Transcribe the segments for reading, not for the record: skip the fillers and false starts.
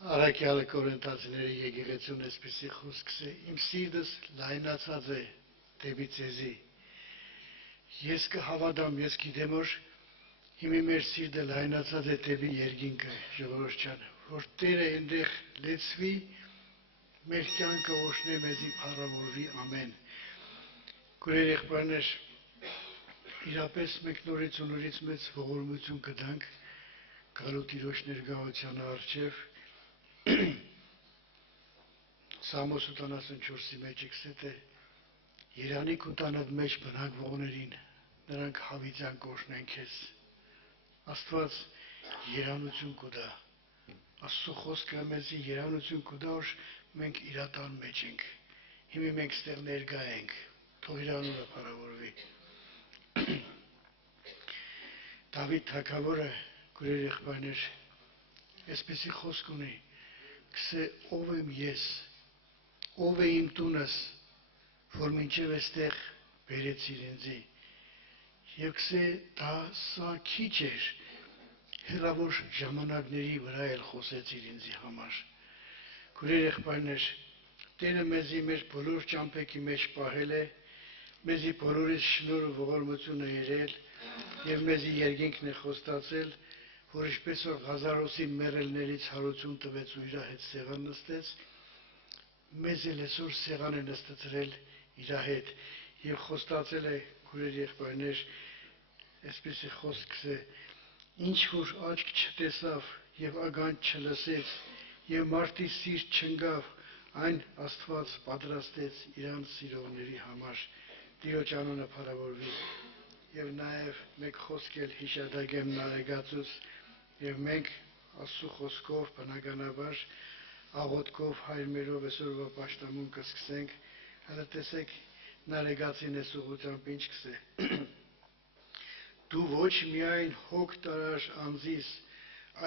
Արաքյալը կորենտացիների եկեղեցուն այսպիսի խոսքս է. իմ սիրտս լայնացած է դեպի ձեզի։ Ես կհավատամ, ես գիտեմ, որ հիմի մեր սիրտը լայնացած է դեպի երկինքը, ժողովուրդ ջան, որ Տերը այնտեղ լեցվի, մեր կյանքը օժնի մեզի փառավորվի, ամեն։ Քուրեր եղբայրներ, իրապես մենք նորից ու նորից մեծ ողորմություն կտանք գալու Տիրոջ ներկայության առջև։ Սամոս 84-ի մեջ է Երանի կուտանդ մեջ բնակվողներին, նրանք հավիտյան կօրհնեն քեզ։ Աստված երանություն կուտա։ Աստծո խոսքը մեզի երանություն կուտա, որ մենք իրատան մեջ ենք։ Հիմի մենք ստեղ ներկա ենք, թող իր անունը փառավորվի։ Դավիթ թագավորը, քուրեր եղբայրներ, այսպիսի խոսք ունի, գսե ով եմ ես, ով է իմ տունս, որ մինչև այստեղ բերեցիր ինձի։ Եվ գսե դա սա քիչ էր, հեռավոր ժամանակների վրա էլ խոսեցիր ինձի համար։ Քուրեր եղբայրներ, Տերը մեզի մեր բոլոր ճամփեքի մեջ պահել է, մեզի բոլորից շնորհ ու ողորմություն է երել եւ մեզի երկինքն է խոստացել, որ ինչպես որ Ղազարոսի մեռելներից հարություն տվեց ու իր հետ սեղան նստեց, մեզ էլ այսօր սեղան է նստեցրել իր հետ եւ խոստացել է, քուրեր եղբայրներ, այսպիսի խոսքս է. ինչ որ աչք չտեսավ եւ ագանջ չլսեց եւ մարդի սիրտ չընկավ, այն Աստված պատրաստեց իրանց սիրողների համար։ Տիրոջ անունը փառավորվի։ Եվ նաեւ մեկ խոսք էլ հիշադակեմ Նարեգածուց, եւ մենք Աստծո խոսքով բնականաբար աղոթքով հայր մերով այսօրվա պաշտամունքը սկսենք։ Հələ տեսեք Նարեգածին այս ուղղությամբ ինչ կսե։ Դու ոչ միայն հոգ տարար անձիս,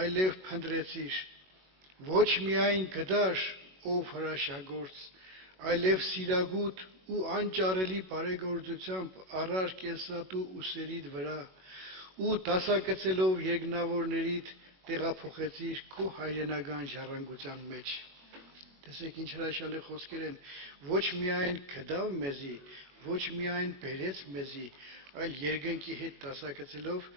այլև փնտրեցիր, ոչ միայն գդար, ով հրաշագործ, այլև սիրագուտ ու անճարելի բարեգործությամբ առար կենսատու ուսերիդ վրա, ու դասակցելով երկնավորներիդ տեղափոխեցիր քո հայրենական ժառանգության մեջ։ Տեսեք ինչ հրաշալի խոսքեր են, ոչ միայն գդավ մեզի, ոչ միայն բերեց մեզի, այլ երկնքի հետ դասակցելով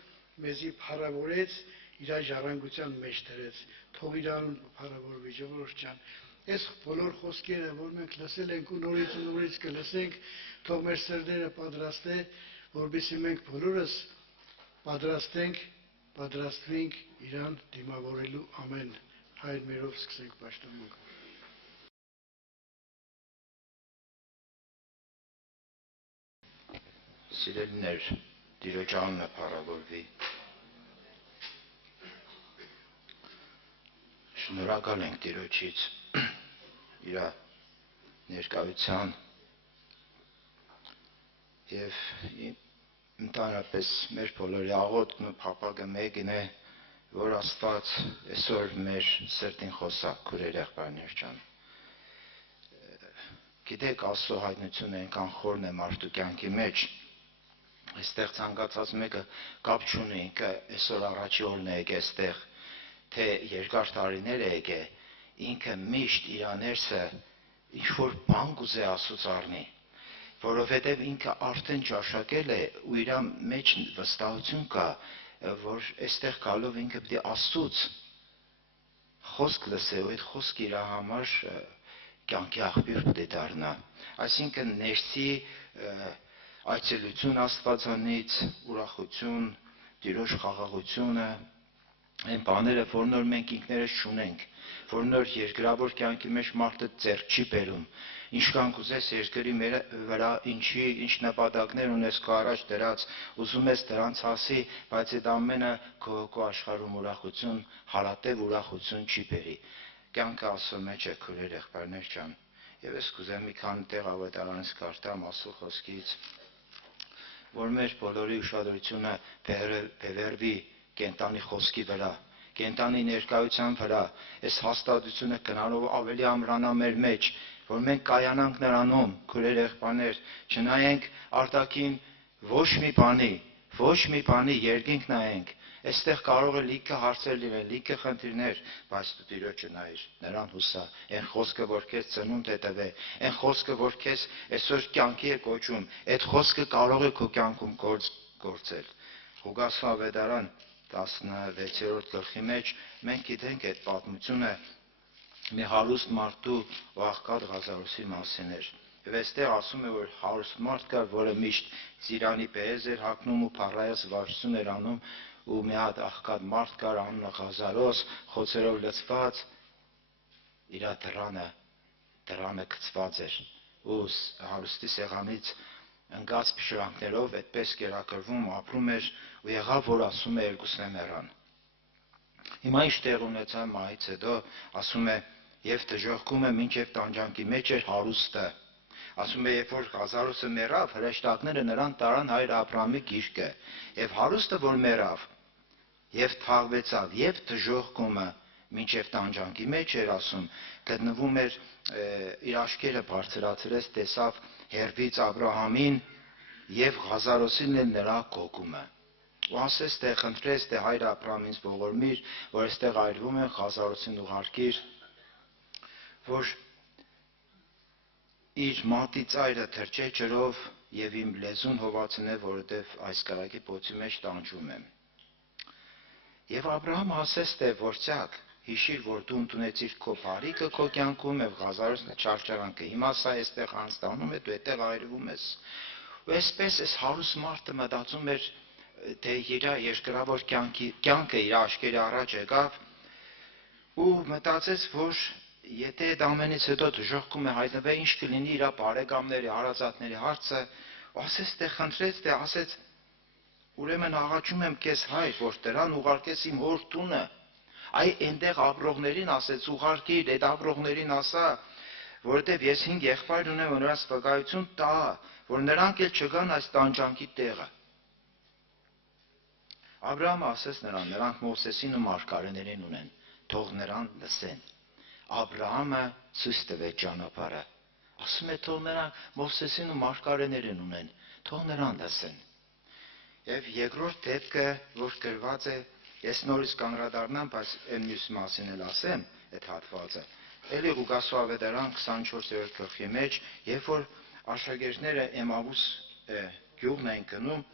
մեզի փառավորեց, իր ժառանգության մեջ դրեց, թող իր անունը փառավորվի, ժողովուրդ ջան։ Այս բոլոր խոսքերը, որ մենք լսել ենք ու նորից կլսենք, թող մեր սրտերը պատրաստե, որպեսզի մենք բոլորս պատրաստվենք իրան դիմավորելու, ամեն։ Հայր մերով սկսենք պաշտամունքը։ Սիրելիներ, Տիրոջ անունը փառավորվի։ Շնորհակալ ենք Տիրոջից իր ներկայության եւ ընդհանրապես մեր բոլորի աղոթքն ու փափագը մեկն է, որ Աստված այսօր մեր սրտին խոսա, քուրեր եղբայրներ ջան։ Գիտեք, Աստծո հայտնությունը այնքան խորն է մարդու կյանքի մեջ, այստեղ ցանկացած մեկը կապ չունի, ինքը այսօր առաջի օրն է եկել այստեղ, թե երկար տարիներ է եկել, ինքը միշտ իր ներսը ինչ-որ բան կուզե Աստծուց առնի, որովհետև ինքը արդեն ճաշակել է ու իր մեջ վստահություն կա, որ այստեղ գալով ինքը պետք է Աստծուց խոսք լսե ու այդ խոսքը իր համար կյանքի աղբյուր պետք է դառնա։ Այսինքն ներսի այցելություն Աստվածանից, ուրախություն, Տիրոջ խաղաղությունը, այն բաները, որ նոր մենք ինքներս չունենք, որ նոր երկրավոր կյանքի մեջ մարդը ձեռք չի բերում, ինչքան կուզես երկրի վրա ինչ նպատակներ ունես քո առաջ դրած, ուզում ես դրանց հասի, բայց այդ ամենը քո աշխարհում ուրախություն, հարատև ուրախություն չի բերի։ Կյանքը Աստծո մեջ է, քուրեր եղբայրներ ջան։ Եվ ես կուզեմ մի քանի տեղ ավետարանից կարդամ Աստծո խոսքից, որ մեր բոլորի ուշադրությունը բևեռվի կենտանի խոսքի վրա, կենտանի ներկայության վրա, այս հաստատությունը գնալով ավելի ամրանա մեր մեջ, որ մենք կայանանք նրանում, քուրեր եղբայրներ, չնայենք արտաքին ոչ մի բանի երկինք նայենք, Այստեղ կարող է լիքը հարցեր լինել, լիքը խնդիրներ, բայց դու Տիրոջը նայիր, նրան հուսա, այն խոսքը, որ քեզ ծնունդ է տվել, այն խոսքը, որ քեզ այսօր կյանքի է կոչում, այդ խոսքը կարող է քո կյանքում գործել։ Ղուկաս Ավետարան 16-րդ գլխի մեջ մենք գիտենք այդ պատմությունը մի հարուստ մարդու ու աղքատ Ղազարոսի մասին էր։ Եվ այստեղ ասում է, որ հարուստ մարդ կար, որը միշտ ծիրանի պեզ էր հագնում ու փառայած վարժություն էր անում, ու մի հատ աղքատ մարդ կար, անունը Ղազարոս, խոցերով լցված, իր դռանը գցված էր, ու հարուստի սեղանից ընկած փշրանքներով այդպես կերակրվում, ապրում էր, ու եղավ, որ ասում է երկուսն են մեռան։ Հիմա ինչ տեղ ունեցավ մահից հետո, ասում է, եւ դժոխքում է մինչև տանջանքի մեջ էր հարուստը։ Ասում է, երբ որ Ղազարոսը մեռավ, հրեշտակները նրան տարան հայր Աբրահամի գիրկը, եւ հարուստը որ մեռավ, եւ թաղվեցավ, եւ դժոխքումը մինչև տանջանքի մեջ էր, ասում, գտնվում էր իր աշկերը բարձրացրեց, տեսավ հեռվից Աբրահամին եւ Ղազարոսին էլ նրա կողումը։ Ու ասես թե խնդրեց, թե հայր Աբրահամից ողորմիր, որ այստեղ այրվում են, Ղազարոսին ուղարկիր, որ իր մատի ծայրը թրջե ջրով եւ իմ լեզուն հովացնե, որովհետեւ այս կրակի պոցի մեջ տանջում եմ։ Եվ Աբրահամը ասեց, թե որցյակ, հիշիր, որ դու ընդունեցիր քո բարիքը քո կյանքում եւ Ղազարոսն չարչարանքը։ Հիմա սա այստեղ անստանում է, դու այդտեղ այրվում ես։ Ու այսպես այս հարուստ մարդը մտածում էր, թե իր երկրավոր կյանքը իր աշկերի առաջ եկավ ու մտածեց, որ եթե այդ ամենից հետո դժոխքում է հայտնվե, ինչ կլինի իր բարեկամների, հարազատների հարցը, ու ասեց, թե խնդրեց, թե ասեց, ուրեմն աղաչում եմ քեզ հայր, որ դրան ուղարկես իմ հոր տունը, այ այնտեղ ապրողներին ասեց, ուղարկիր, այդ ապրողներին ասա, որովհետև ես 5 եղբայր ունեմ, որ նրանց վկայություն տա, որ նրանք էլ չգան այս տանջանքի տեղը։ Աբրահամը ասեց նրան, նրանք Մովսեսին ու մարգարեներին ունեն, թող նրան լսեն։ Աբրահամը ցույց տվեց ճանապարհը։ Ասում է, թող նրանք Մովսեսին ու մարգարեներին ունեն, թող նրան լսեն։ Եվ երկրորդ դեպքը, որ գրված է, ես նորից կանդրադառնամ, բայց այն մյուս մասին էլ ասեմ, այդ հատվածը։ Էլի Ղուկաս Ավետարան 24-րդ գլխի մեջ, երբ որ աշակերտները Էմավուս գյուղն էին գնում,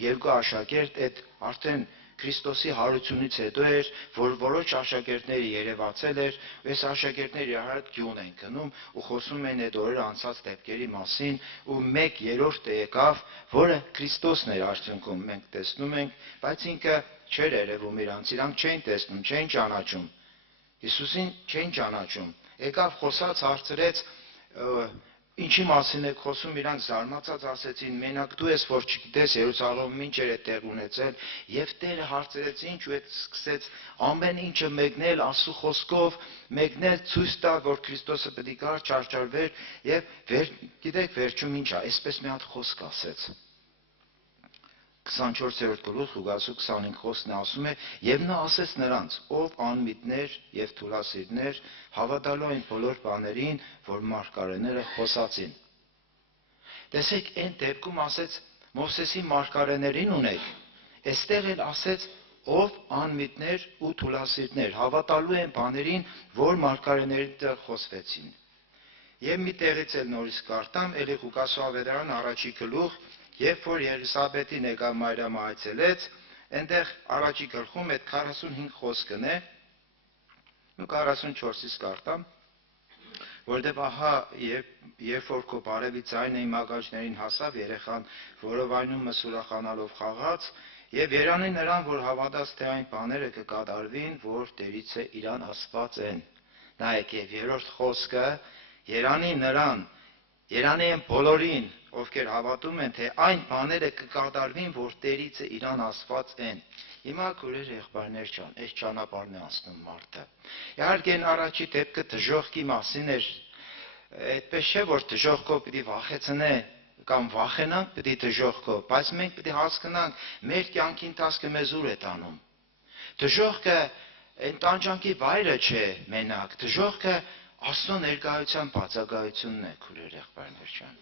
երկու աշակերտ այդ արդեն Քրիստոսի հարությունից հետո էր, որ որոշ աշակերտների երևացել էր, այս աշակերտները իրար գյուղն են գնում ու խոսում են այդ օրեր անցած դեպքերի մասին, ու մեկ երրորդը եկավ, որը Քրիստոսն էր արդյունքում մենք տեսնում ենք, բայց ինքը չէր երևում իրանք չէին տեսնում, չէին ճանաչում, Հիսուսին չէին ճանաչում, եկավ խոսած հարցրեց, ինչի մասին եք խոսում, իրանք զարմացած ասեցին, մենակ դու ես, որ չգիտես Երուսաղեմում ինչ էր այդտեղ ունեցել, եւ Տերը հարցրեց ինչ ու այդ սկսեց ամեն ինչը մեկնել Աստծո խոսքով, մեկնել ցույց տալ, որ Քրիստոսը պետք է գար, չարչարվեր եւ գիտեք վերջում ինչ է, այսպես մի հատ խոսք ասեց։ 24-րդ գլուխ Ղուկասու 25 խոսքն ասում է. «Եվ նա ասեց նրանց, ով անմիտներ եւ թուլասիրներ, հավատալու այն բոլոր բաներին, որ մարգարեները խոսացին»։ Տեսեք, այն դեպքում ասեց Մովսեսի մարգարեներին ունեք, այստեղ էլ ասեց ով անմիտներ ու թուլասիրներ, հավատալու են բաներին, որ մարգարեները խոսվեցին։ Եվ մի տեղից էլ նորից կարտամ, էլի Ղուկասու Ավետարան առաջի գլուխ, երբ որ Եղիսաբեթին եկավ Մարիամը այցելեց, այնտեղ առաջի գլխում այդ 45 խոսքն է, ու 44-ից կարտամ, որտեղ ահա երբ որ քո բարևի ձայնը իմ ագաջներին հասավ, երեխան որովայնումը ուրախանալով խաղաց, եւ երանի նրան, որ հավատաց, թե այն բաները կկատարվին, որ Տերից է իրան ասված են։ Նայեք, եւ երրորդ խոսքը երանի նրան, երանի են բոլորին, ովքեր հավատում են, թե այն բաները կկատարվին, որ Տերից է իրան ասված են։ Հիմա քուրեր եղբայրներ ջան, այս ճանապարհն է անցնում մարդը։ Իհարկե այն առաջի դեպքը դժոխքի մասին էր, այդպես չէ, որ դժոխքով պիտի վախեցնե կամ վախենանք պիտի դժոխքով, բայց մենք պիտի հասկանանք, մեր կյանքի ընթացքը մեզ ուր է տանում։ Դժոխքը այն տանջանքի վայրը չէ մենակ, դժոխքը Աստծո ներկայության բացակայությունն է, քուրեր եղբայրներ ջան։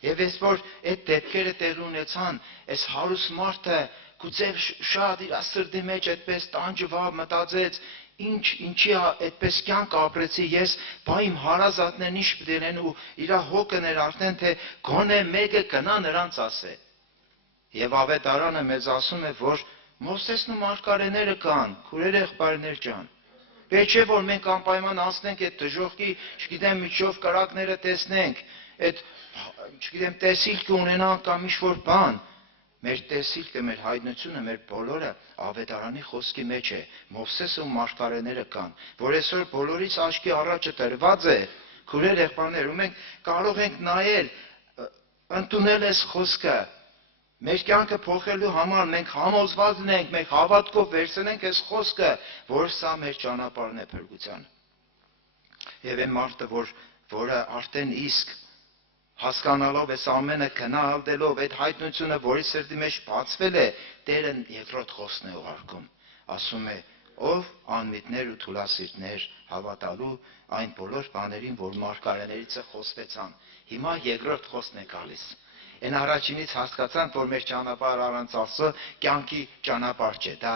Եվ ես որ այդ դեպքերը տեղի ունեցան, այս հարուստ մարդը գուցե շատ իր սրտի մեջ այդպես տանջվավ, մտածեց, ինչի այդպես կյանք ապրեցի ես, բա իմ հարազատներն ինչ պետք է լինեն ու իր հոգը ներ արդեն թե գոնե մեկը գնա նրանց ասե։ Եվ ավետարանը մեզ ասում է, որ Մովսեսն ու մարգարեները կան, քուրեր եղբայրներ ջան։ Պետք չէ որ մենք անպայման անցնենք այդ դժոխքի, չգիտեմ, միջով կրակները տեսնենք, այդ չգիտեմ, տեսիլք ունենանք կամ ինչ-որ բան։ Մեր տեսիլքը, մեր հայտնությունը, մեր բոլորը ավետարանի խոսքի մեջ է։ Մովսեսը ու մարգարեները կան, որ այսօր բոլորիս աչքի առաջը տրված է, քուրեր եղբայրներ, ու մենք կարող ենք նայել, ընդունել այս խոսքը։ Մեր կյանքը փոխելու համար մենք համոզված լինենք, մենք հավատքով վերցնենք այս խոսքը, որ սա մեր ճանապարհն է փրկության։ Եվ այն մարդը, որը արդեն իսկ հասկանալով այս ամենը քննադատելով այդ հայտնությունը, որի սրտի մեջ բացվել է, Տերը երկրորդ խոսքն է ուղարկում, ասում է. ով անմիտներ ու թուլասիրտներ հավատալու այն բոլոր բաներին, որ մարգարեներիցը խոսվեցան։ Հիմա երկրորդ խոսքն է գալիս։ Այն առաջինից հասկացանք, որ մեր ճանապարհը առանց Աստծո կյանքի ճանապարհ չէ, դա,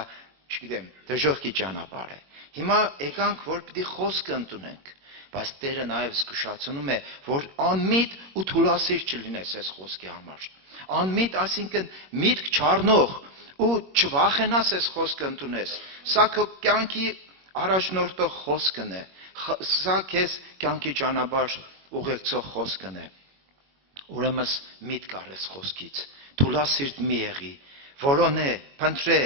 չգիտեմ, դժոխքի ճանապարհ է։ Հիմա եկանք, որ պիտի խոսքը ընդունենք, բայց Տերը նաև զգուշացնում է, որ անմիտ ու թուլասիրտ չլինես այս խոսքի համար։ Անմիտ, այսինքն միտք չառնող ու չվախենաս այս խոսքը ընդունես։ Սա քո կյանքի առաջնորդող խոսքն է։ Սա քեզ կյանքի ճանապարհ ուղեկցող խոսքն է։ Ուրեմն միտք առ այս խոսքից, թուլասիրտ մի եղի, որոնե, փնտրե,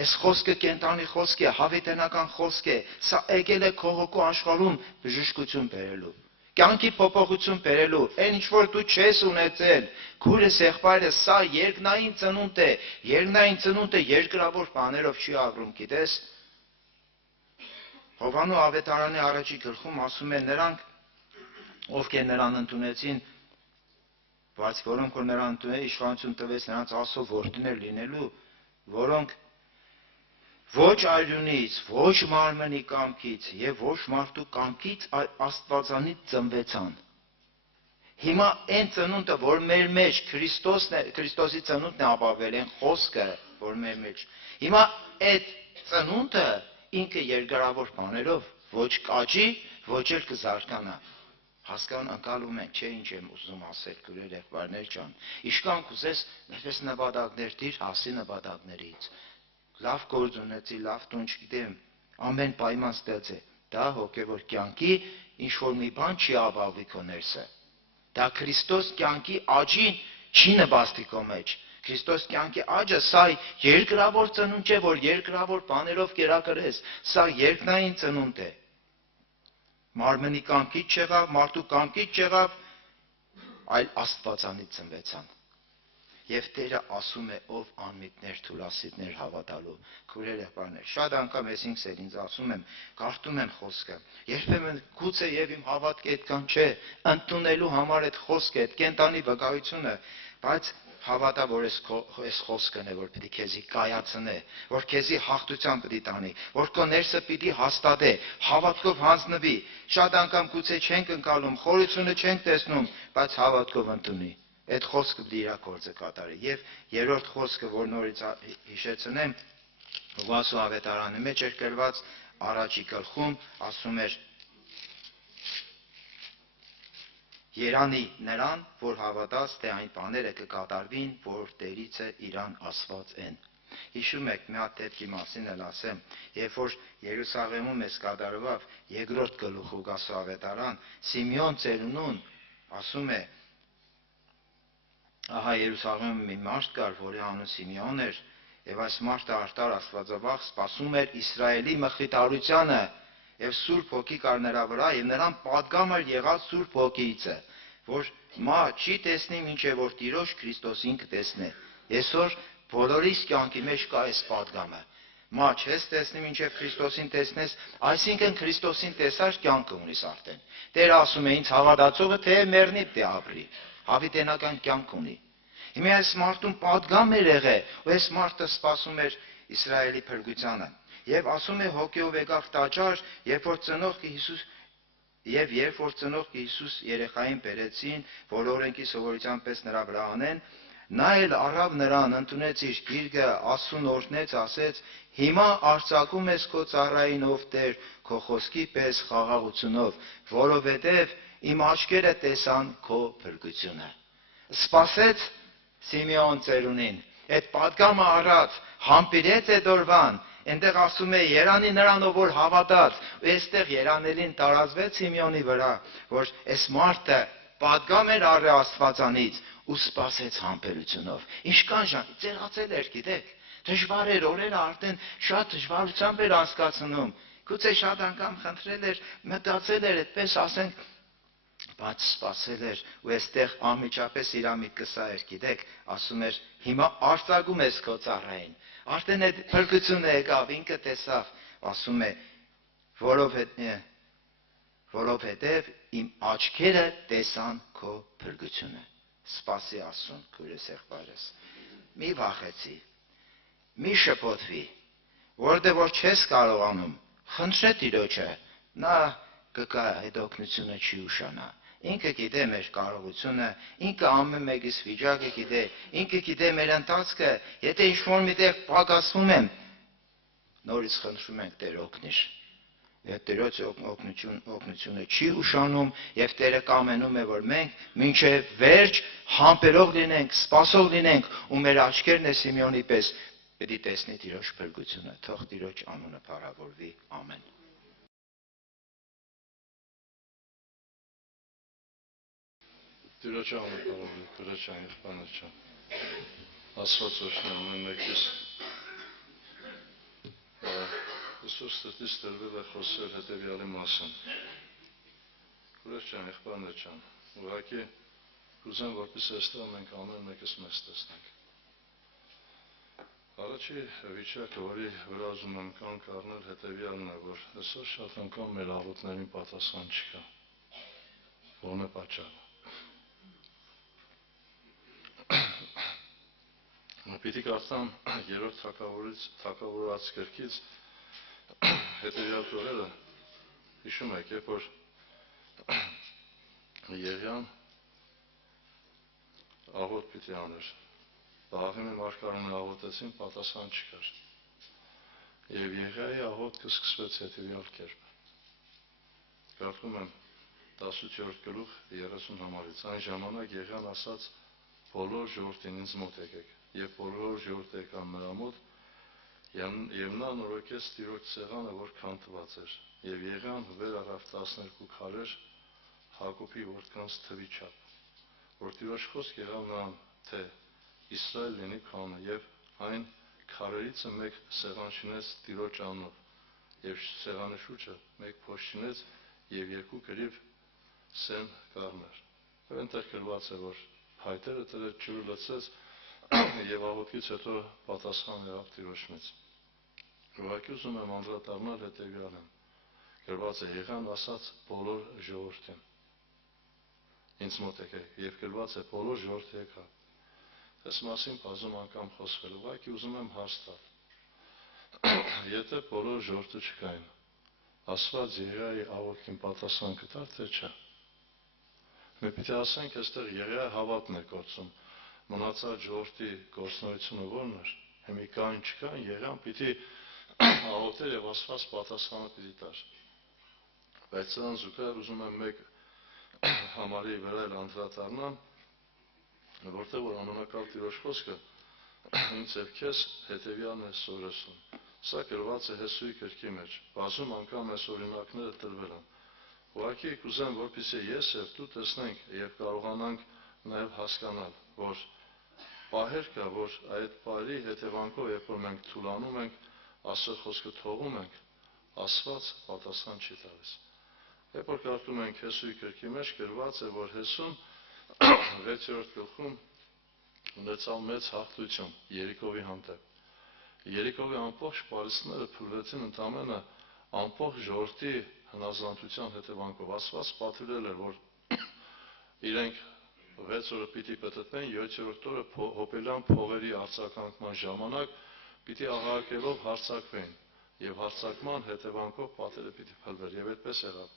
այս խոսքը կենտանի խոսք է, հավիտենական խոսք է, սա եկել է քո հոգու աշխարհում բժշկություն բերելու, կյանքի փոփոխություն բերելու, այն ինչ որ դու չես ունեցել, քուրս եղբայրը, սա երկնային ծնունդ է, երկնային ծնունդը երկրավոր բաներով չի ապրում, գիտես։ Հովհաննես ավետարանի առաջի գլխում ասում է նրանք, ովքեր նրան ընդունեցին, բայց որոնք որ նրան ընդունել, իշխանություն տվեց նրանց Աստծո որդիներ լինելու, որոնք ոչ արյունից, ոչ մարմնի կամքից եւ ոչ մարդու կամքից Աստվածանից ծնվեցան։ Հիմա այն ծնունդը, որ մեր մեջ Քրիստոսի ծնունդն է ապավել, այն խոսքը, որ մեր մեջ։ Հիմա այդ ծնունդը ինքը երկրավոր բաներով ոչ կաճի, ոչ էլ կզարգանա։ Անցալում են, չէ ինչ եմ ուզում ասել, քուրեր եղբայրներ ջան։ Իշքան կուզես, այդպես նպատակներ դիր, հասի նպատակներից։ Լավ գործ ունեցի, լավ տուն, չգիտեմ, ամեն պայման ստեղծ է։ Դա հոգևոր կյանքի ինչ որ մի բան չի ապահովի քո ներսը։ Դա Քրիստոս կյանքի աճին չի նպաստի քո մեջ։ Քրիստոս կյանքի աճը սա երկրավոր ծնունդ չէ, որ երկրավոր բաներով կերակրես, սա երկնային ծնունդ է։ Մարմնի կամքից չեղավ, մարդու կամքից չեղավ, այլ Աստվածանից ծնվեցան։ Եվ Տերը ասում է, ով անմիտներ, թուլասիրտներ հավատալու, քուրեր եղբայրներ։ Շատ անգամ ես ինքս էլ ինձ ասում եմ, կարդում եմ խոսքը, երբեմն գուցե եւ իմ հավատքը այդքան չէ, ընդունելու համար այդ խոսքը, այդ կենտանի վկայությունը, բայց հավատա, որ այս խոսքն է, որ պիտի քեզի կայացնե, որ քեզի հաղթության պիտի տանի, որ քո ներսը պիտի հաստատե, հավատքով հանձնվի։ Շատ անգամ գուցե չենք ընկալում, խորությունը չենք տեսնում, բայց հավատքով ընդունի։ Այդ խոսքը պիտի իր գործը կատարի։ Եվ երրորդ խոսքը, որ նորից հիշեցնեմ, Ղուկաս ավետարանի մեջ էր գրված առաջի գլխում, ասում էր. Երանի նրան, որ հավատաց, թե այն բաները կկատարվին, որ Տերիցը իրան ասված են։ Հիշում եք, մի հատ դեպքի մասին էլ ասեմ, երբ որ Երուսաղեմում էս կատարվավ երկրորդ գլուխ Ղուկաս ավետարան, Սիմեոն ծերունուն ասում է, ահա Երուսաղեմում մի մարդ կար, որի անուն Սիմեոն էր, եւ այս մարդը արտար աստվածավախ սպասում էր Իսրայելի մխիթարությանը, եւ Սուրբ Հոգի կար նրա վրա, եւ նրան պատգամ էր եղած Սուրբ Հոգիիցը, որ մա չի տեսնի, մինչեւ որ Տիրոջ Քրիստոսին կտեսնե։ Այսօր բոլորիս կյանքի մեջ կա այս պատգամը։ Մա չես տեսնի, մինչեւ Քրիստոսին տեսնես, այսինքն Քրիստոսին տեսար կյանք ունիս արդեն։ Տերը ասում է, ինձ հավատացողը թե մեռնի թե ապրի, հավիտենական կյանք ունի։ Հիմա այս մարդուն պատգամ էր եղել, ու այս մարդը սպասում էր Իսրայելի փրկությանը։ Եվ ասում է հոգեով եկավ տաճար, երբ որ ծնողքը Հիսուս երեխային բերեցին, որ օրենքի սովորության պես նրա վրա անեն, Նա էլ առավ նրան, ընդունեց իր գիրկը, Աստծուն օրհնեց, ասեց. «Հիմա արձակում ես քո ծառային ով Տեր, քո խոսքի պես խաղաղությունով, որովհետև իմ աչքերը տեսան քո փրկությունը»։ Սպասեց Սիմեոն ծերունին, այդ պատգամը առած, համբերեց այդ օրվան, այնտեղ ասում է երանի նրանով, որ հավատաց, ու այստեղ երանելին տարածվեց Սիմեոնի վրա, որ այս մարդը պատգամ էր առել Աստվածանից ու սպասեց համբերությունով։ Ինչքան ժամ ծերացել էր, գիտեք, դժվար էր, օրերը արդեն շատ դժվարությամբ էր անցկացնում, գուցե շատ անգամ խնդրել էր, մտածել էր, այդպես ասենք, բայց սպասել էր ու այստեղ անմիջապես իր միտքը սա էր, գիտեք, ասում էր հիմա արձակում ես քո ծառային, արդեն այդ փրկությունը եկավ, ինքը տեսավ, ասում է որովհետև իմ աչքերը տեսան քո փրկությունը։ Սպասի Աստծուն, քույրս եղբայրս, մի վախեցի, մի շփոթվի, որտեղ որ չես կարողանում, խնդրե Տիրոջը, նա կգա այդ օգնությունը չի ուշանա։ Ինքը գիտե մեր կարողությունը, ինքը ամեն մեկիս վիճակը գիտե, ինքը գիտե մեր ընթացքը, եթե ինչ-որ միտեղ պակասվում եմ, նորից խնդրում ենք Տեր օգնիր։ Եվ Տերոջ օգնությունը չի ուշանում եւ Տերը կամենում է, որ մենք մինչեւ վերջ համբերող լինենք, սպասող լինենք ու մեր աչքերն է Սիմեոնի պես պետք է տեսնի Տիրոջ փրկությունը։ Թող Տիրոջ անունը փառավորվի։ Ամեն։ Տիրոջ անունը փառավորվի, Տիրոջ եղբայրնչան։ Աստված օրհնի ամեն մեկից։ Այսօր ստեղծից տրվել է խոսել հետևյալի մասին։ Քուրես ջան, եղբայրներ ջան, ուղղակի կուզեմ, որպես այստեղ մենք ամեն մեկս մեզ տեսնենք։ Առաջի վիճակը, որի վրա ուզում եմ կանգ առնել, հետևյալն է, որ այսօր շատ անգամ մեր աղոթներին պատասխան չկա։ Ո՞րն է պատճառը։ Պիտի կարդամ երրորդ թագավորաց գրքից հետևյալ տողերը, հիշում եք, երբ որ Եղիան աղոթ պիտի աներ, Բաղիմի մարգարոները աղոթեցին, պատասխան չկար։ Եվ Եղիայի աղոթքը սկսվեց հետևյալ կերպ։ Կարդում եմ 18-րդ գլուխ 30 համարից։ Այն ժամանակ Եղիան ասաց բոլոր ժողովրդին ինձ մոտ եկեք, եւ բոլոր ժողովուրդը եկան նրա մոտ, եւ նա նորոգեց Տիրոջ սեղանը, որ քանթված էր, եւ Եղիան վեր առավ 12 քարեր Հակոբի որդկանց թվի չափ, որ Տիրոջ խոսք եղավ նրան, թե Իսրայել լինի քանը, եւ այն քարերիցը մեկ սեղան շինեց Տիրոջ անունով, եւ սեղանի շուրջը մեկ փոշ շինեց եւ երկու գրիվ սեն կարմիր։ Այնտեղ գրված է, որ հայտերը դրեց ջուրը լցեց եւ աղոթքից հետո պատասխան եղավ Տիրոջից։ Ուղղակի ուզում եմ անդրադառնալ հետևյալին։ Գրված է Եղիան ասաց բոլոր ժողովրդին։ Ինձ մոտ եկեք եւ գրված է բոլոր ժողովրդը եկավ։ Այս մասին բազում անգամ խոսվել, ուղղակի ուզում եմ հարց տալ։ Եթե բոլոր ժողովրդը չկային, Աստված Եղիայի աղոթքին պատասխան կտար, թե չէ։ Մենք պիտի ասենք, այստեղ Եղիայի հավատն է գործում։ Մնացած ժողովրդի գործունեությունը ո՞րն էր։ Հիմի կային չկային, Եղիան պիտի աղոթեր եւ Աստված պատասխանը պիտի տար։ Բայց սրան զուգահեռ ուզում եմ մեկ համարի վրա էլ անդրադառնամ, որտեղ որ անունակալ Տիրոջ խոսքը ինձ եւ քեզ հետեւյալն է սովորեցնում։ Սա գրված է Հեսուի գրքի մեջ, բազում անգամ այս օրինակները տրվել են։ Ուղղակի կուզեմ, որպեսզի ես եւ դու տեսնենք եւ կարողանանք նաեւ հասկանալ, որ պահեր կա, որ այդ բարի հետևանքով, երբ որ մենք թուլանում ենք, Աստծո խոսքը թողում ենք, Աստված պատասխան չի տալիս։ Երբ որ կարդում ենք Հեսուի գրքի մեջ, գրված է, որ Հեսուն 6-րդ գլխում ունեցավ մեծ հաղթություն Երիկովի հանդեպ։ Երիկովի ամբողջ պարիսպները փրկվեցին ընդամենը ամբողջ ժողովրդի հնազանդության հետևանքով։ Աստված պատվիրել էր, որ իրենք 6 օրը պիտի պտտվեն, 7-րդ օրը հոպելյան փողերի արձագանքման ժամանակ պիտի աղաղակելով հարձակվեն եւ հարձակման հետևանքով պատերը պիտի փլվեր եւ այդպես եղավ։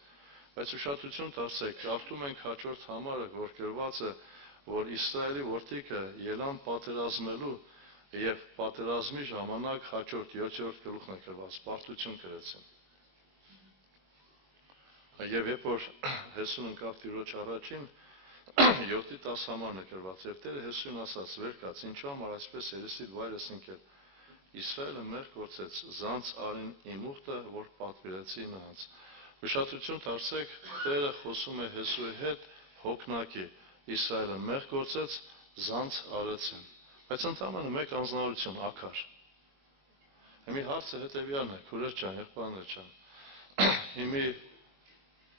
Բայց ուշադրություն դարձեք, կարդում ենք հաջորդ համարը, որ գրված է որ Իսրայելի որդիքը ելան պատերազմելու եւ պատերազմի ժամանակ հաջորդ 7-րդ գլուխն է գրված, պարտություն կրեցին։ Եվ երբ որ Հեսուն ընկավ Տիրոջ առաջին 7-10 համարն է գրված, եւ Տերը Հեսուն ասաց, վեր կաց, ինչու համար այսպես երեսիդ վայրս ընկել։ Իսրայելը մեր գործեց, զանց արին իմ ուխտը, որ պատվիրեցի նրանց։ Ուշադրություն դարձեք, Տերը խոսում է Հեսուի հետ հոգնակի, Իսրայելը մեր գործեց, զանց արեցին։ Բայց ընդամենը մեկ անձնավորություն, Աքար։ Հիմի հարցը հետևյալն է, քուրեր ջան, եղբայրներ ջան։ Հիմի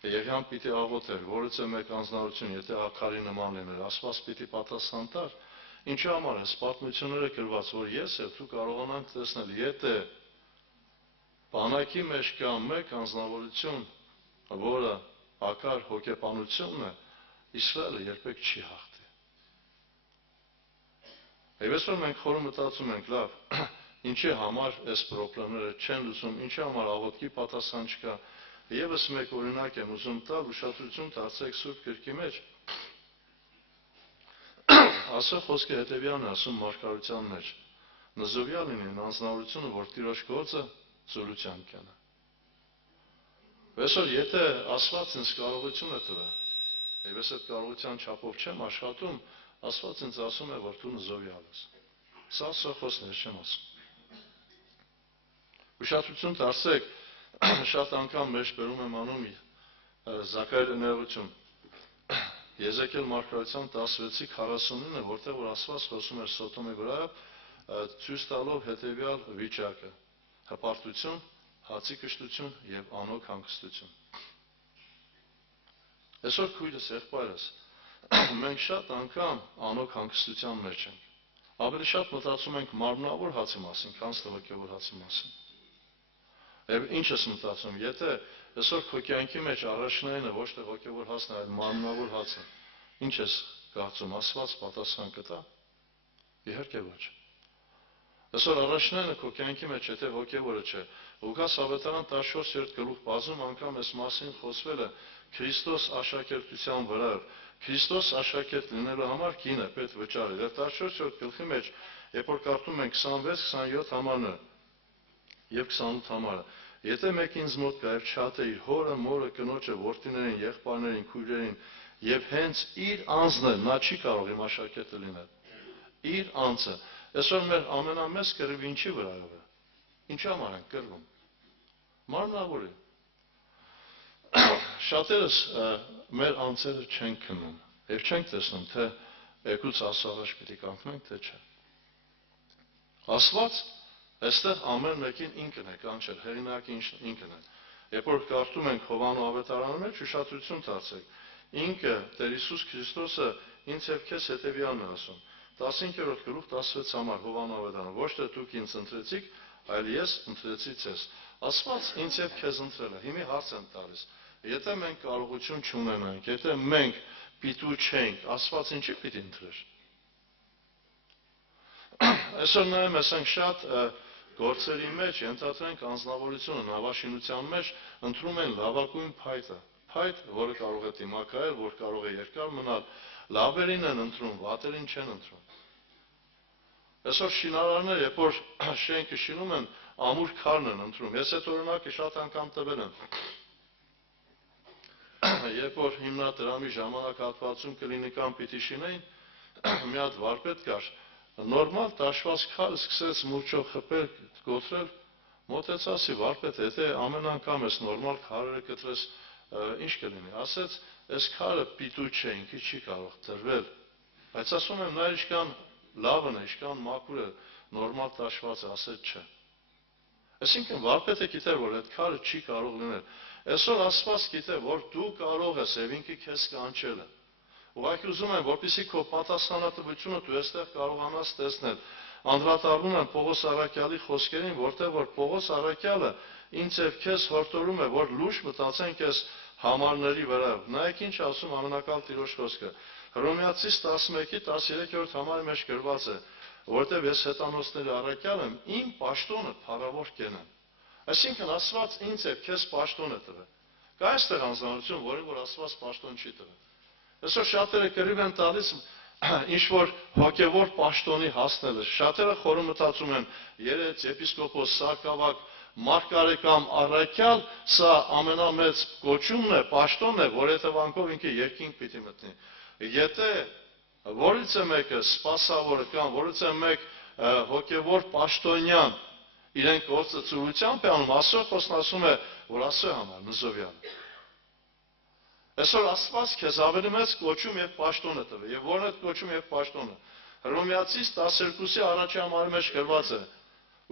Եհյան պիտի աղոթեր, որից է մեկ անձնավորություն, եթե Աքարի նման լիներ, Աստված պիտի պատասխան տար։ Ինչի համար է պատմությունները գրված, որ ես եւ դու կարողանանք տեսնել, եթե բանակի մեջ կա մեկ անձնավորություն, որը Աքար հոգեբանությունն է, Իսրայելը երբեք չի հաղթի։ Եվ այսօր մենք խորը մտածում ենք, լավ, ինչի համար այս պրոբլեմները չեն լուծում, ինչի համար աղոթքի պատասխան չկա։ Եվս մեկ օրինակ եմ ուզում տալ, ուշադրություն դարձեք Սուրբ Գրքի մեջ։ Ասո խոսքը հետևյալն է ասում մարգարության մեջ. նզովյալ լինին անձնավորությունը, որ Տիրոջ գործը զորության կյանա։ Այսօր եթե Աստված ինձ կարողություն է տվել, եւ ես այդ կարողության չափով չեմ աշխատում, Աստված ինձ ասում է, որ դու նզովյալ ես։ Սա խոսքներ չեմ ասում։ Ուշադրություն դարձեք, շատ անգամ մեջ բերում եմ անում Զաքարիա ներողություն։ Եզեկիել մարգարության 16:49, որտեղ որ Աստված խոսում էր Սոդոմի վրա, ցույց տալով հետևյալ վիճակը. հպարտություն, հացի կշտություն եւ անօգ հանգստություն։ Այսօր քույրս, եղբայրս, մենք շատ անգամ անօգ հանգստության մեջ ենք։ Ավելի շատ մտածում ենք մարմնավոր հացի մասին, քան հոգեվոր հացի մասին։ Եվ ինչ ես մտածում, եթե այսօր քո կյանքի մեջ առաջնայինը ոչ թե հոգևոր հացն է, այլ մարմնավոր հացը, ինչ ես կարծում, Աստված պատասխան կտա։ Իհարկե ոչ։ Այսօր առաջնայինը քո կյանքի մեջ, եթե հոգևորը չէ, Ղուկաս ավետարան 14-րդ գլուխ բազում անգամ այս մասին խոսվել է Քրիստոս աշակերտության վրա։ Քրիստոս աշակերտ լինելու համար կինը պետք վճարել։ Եվ 14-րդ գլխի մեջ, երբ որ կարդում ենք 26-27 համարը եւ 28 համարը, եթե մեկ ինձ մոտ կա եւ չհատե իր հորը, մորը, կնոջը, որդիներին, եղբայրներին, քույրերին, եւ հենց իր անձն է, նա չի կարող իմ աշակերտը լինել։ Իր անձը։ Այսօր մեր ամենամեծ կռիվը ինչի վրայով է։ Ինչի համար ենք կռվում։ Մարմնավորի։ Շատերս մեր անձերը չեն քննում եւ չենք տեսնում, թե եկուց Աստծո պիտի կանգնենք, թե չէ։ Աստված այստեղ ամեն մեկին ինքն է կանչել, հեղինակը ինքն է։ Երբ որ կարդում ենք Հովանու ավետարանի մեջ, ուշադրություն դարձեք։ Ինքը Տեր Հիսուս Քրիստոսը ինձ եւ քեզ հետեւյալն է ասում։ 15-րդ գլուխ 16 համար Հովանու ավետարանը, ոչ թե դուք ինձ ընտրեցիք, այլ ես ընտրեցի ձեզ։ Աստված ինձ եւ քեզ ընտրել է։ Հիմա հարց եմ տալիս։ Եթե մենք կարողություն չունենանք, եթե մենք պիտու չենք, Աստված ինչի պիտի ընտրեր։ Այսօր նայում ենք շատ գործերի մեջ, ենթադրենք անձնավորությունը նավաշինության մեջ ընտրում են լավագույն փայտը, փայտ, որը կարող է դիմակայել, որ կարող է երկար մնալ, լավերին են ընտրում, վատերին չեն ընտրում։ Այսօր շինարարները, երբ որ շենքը շինում են, ամուր քարն են ընտրում։ Ես այդ օրինակը շատ անգամ տվել եմ։ Երբ որ հիմնադրամի ժամանակահատվածում կլինիկան պիտի շինեին, մի հատ վարպետ կար, նորմալ տաշված քարը սկսեց մուրճով խփել, գոթրել, մոտեցածի վարպետ, եթե ամեն անգամ ես նորմալ քարերը կտրես, ինչ կլինի։ Ասեց, այս քարը պիտու չէ, ինքը չի կարող դրվել։ Բայց ասում եմ, նա ինչքան լավն է, ինչքան մաքուր է, նորմալ տաշված է, ասեց չէ։ Այսինքն վարպետը գիտեր, որ այդ քարը չի կարող լինել։ Այսօր Աստված գիտե, որ դու կարող ես եւ ինքը քեզ կանչել է։ Ուղղակի ուզում եմ, որպեսզի քո պատասխանատվությունը դու այստեղ կարողանաս տեսնել։ Անդրադառնում եմ Պողոս Առաքյալի խոսքերին, որտեղ որ Պողոս Առաքյալը ինձ եւ քեզ հորդորում է, որ լուրջ մտածենք այս համարների վրա։ Նայեք ինչ ասում ամենակալ Տիրոջ խոսքը։ Հռոմեացիս 11:13 համարի մեջ գրված է, որտեղ ես հետանոցների առաքյալ եմ, իմ պաշտոնը փառավոր կենեմ։ Այսինքն Աստված ինձ եւ քեզ պաշտոն է տվել։ Կա այստեղ անձնավորություն, որին որ Աստված պաշտոն չի տվել։ Այսօր շատերը կռիվ են տալիս, ինչ-որ հոգևոր պաշտոնի հասնելը, շատերը խորը մտածում են, երեց, եպիսկոպոս, սակավակ, մարգարեկամ, առաքյալ, սա ամենամեծ կոչումն է, պաշտոնն է, որ հետևանքով ինքը երկինք պիտի մտնի։ Եթե որից է մեկը սպասավորը կամ որից է մեկ հոգևոր պաշտոնյան իրեն գործը ծուրությամբ է անում, Աստծո խոսքն ասում է, որ Աստծո համար նզովյալ։ Այսօր Աստված քեզ ավելի մեծ կոչում եւ պաշտոն է տվել, եւ որն է կոչում եւ պաշտոնը։ Հռոմեացիս 12-ի առաջի համարի մեջ գրված է.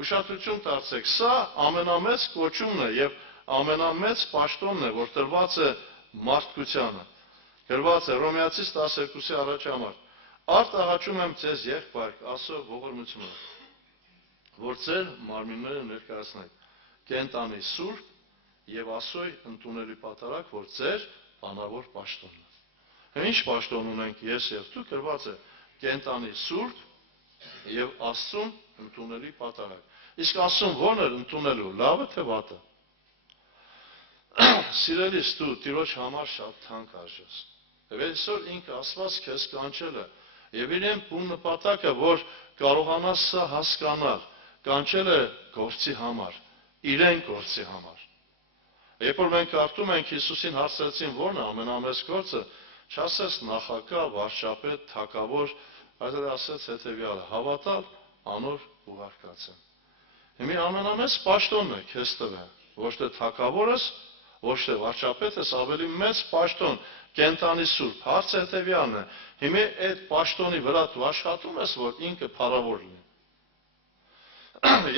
ուշադրություն դարձեք, սա ամենամեծ կոչումն է եւ ամենամեծ պաշտոնն է, որ տրված է մարդկությանը։ Գրված է Հռոմեացիս 12-ի առաջի համար. Արդ աղաչում եմ ձեզ եղբայր, Աստծո ողորմությունը, որ ձեր մարմինները ներկայացնեք կենտանի սուրբ եւ Աստծո ընդունելի պատարագ, որ ձեր բանավոր պաշտոնն է։ Ինչ պաշտոն ունենք ես եւ դու, գրված է կենտանի սուրբ եւ Աստծուն ընդունելի պատարագ։ Իսկ Աստծուն ո՞րն է ընդունելու, լավը թե վատը։ Սիրելիս, դու Տիրոջ համար շատ թանկ արժես։ Եվ այսօր ինքը Աստված քեզ կանչել է եւ իրեն բուն նպատակը, որ կարողանաս սա հասկանալ, կանչել է գործի համար, իրեն գործի համար։ Երբ որ մենք կարդում ենք Հիսուսին հարցրեցին, ո՞րն է ամենամեծ գործը, չասեց նախակա, վարչապետ, թագավոր, այլ ասեց հետևյալը. հավատալ, անոր ուղարկածը։ Հիմա ամենամեծ պաշտոնն է քեզ տվել, ոչ թե թագավորս, ոչ թե վարչապետս, ավելի մեծ պաշտոն, կենտանի սուրբ։ Հարցը հետևյալն է. հիմա այդ պաշտոնի վրա դու աշխատում ես, որ ինքը փառավոր լինի։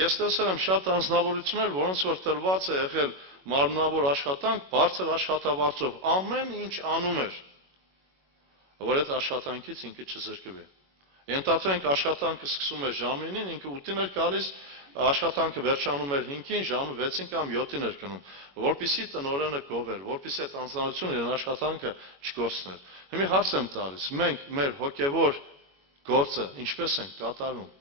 Ես տեսել եմ շատ անձնավորություններ, որոնց որ տրված է եղել մարմնավոր աշխատանք, բարձր աշխատավարձով, ամեն ինչ անում էր, որ այդ աշխատանքից ինքը չզրկվի։ Ենթադրենք աշխատանքը սկսում էր ժամը 9-ին, ինքը 8-ին էր գալիս, աշխատանքը վերջանում էր 5-ին, ժամը 6-ին կամ 7-ին էր գնում, որպեսզի տնօրենը գովեր, որպեսզի այդ անձնավորությունը իրեն աշխատանքը չկորցներ։ Հիմա հարց եմ տալիս, մենք մեր հոգևոր գործը ինչպես ենք կատարում։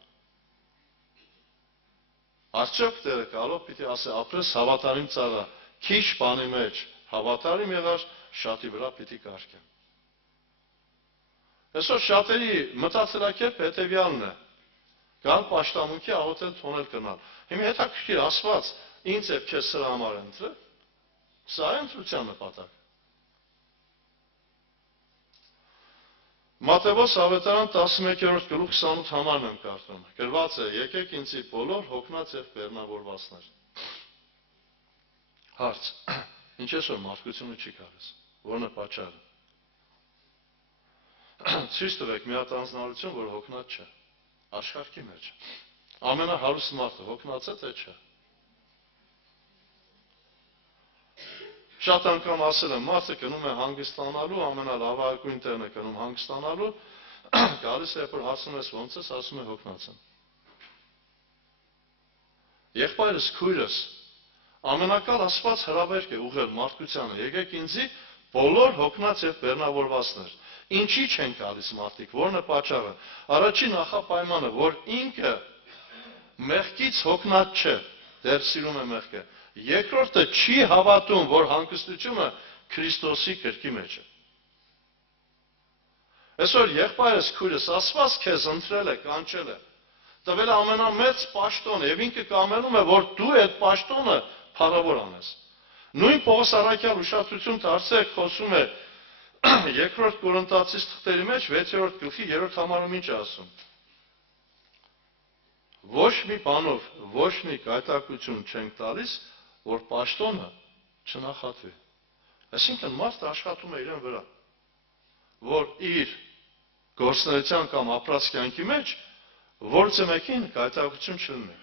Արդյոք Տերը կարող պիտի ասե ապրես հավատարիմ ծառա, քիչ բանի մեջ հավատարիմ եղար, շատի վրա պիտի կարգեմ։ Այսօր շատերի մտածելակերպ հետևյալն է. գալ պաշտամունքի աղոթել թոնել կնալ։ Հիմա հետաքրքիր Աստված ինձ եւ քեզ սրա համար ընտրել։ Սա է ընտրության նպատակը։ Մատթեոս ավետարան 11-րդ գլուխ 28 համարն եմ կարդում։ Գրված է. եկեք ինձի բոլոր հոգնած եւ բեռնավորվածներ։ Հարց. ինչ է որ մարդկությունը չի գալիս։ Որն է պատճառը։ Ցույց տվեք մի հատ անձնարարություն, որ հոգնած չէ։ Աշխարհի մեջ։ Ամենահարուստ մարդը հոգնած է թե չէ։ Շատ անգամ ասել եմ, մարդը գնում է հանգստանալու, ամենալավագույն տեղն է գնում հանգստանալու, գալիս է, երբ որ հարցնում ես ոնց ես, ասում է հոգնած եմ։ Եղբայրս, քույրս, ամենակալ Աստված հրավերք է ուղղել մարդկությանը, եկեք ինձի բոլոր հոգնած եւ բեռնավորվածներ։ Ինչի չեն գալիս մարդիկ, որն է պատճառը։ Առաջին նախապայմանը, որ ինքը մեղքից հոգնած չէ, դեռ սիրում է մեղքը։ Երկրորդը չի հավատում, որ հանգստությունը Քրիստոսի կրքի մեջ է։ Այսօր եղբայրս, քույրս, Աստված քեզ ընտրել է, կանչել է, տվել է ամենամեծ պաշտոնը եւ ինքը կամենում է, որ դու այդ պաշտոնը փառավոր անես։ Նույն Պողոս առաքյալ ուշադրություն դարձեք, խոսում է երկրորդ Կորինթացիս թղթերի մեջ 6-րդ գլխի 3-րդ համարում ինչ է ասում։ Ոչ մի բանով, ոչ մի գայթակղություն չենք տալիս, որ պաշտոնը չնախատվի։ Այսինքն մարդը աշխատում է իրեն վրա, որ իր գործնական կամ ապրած կյանքի մեջ որից մեկին գայթակղություն չլինի։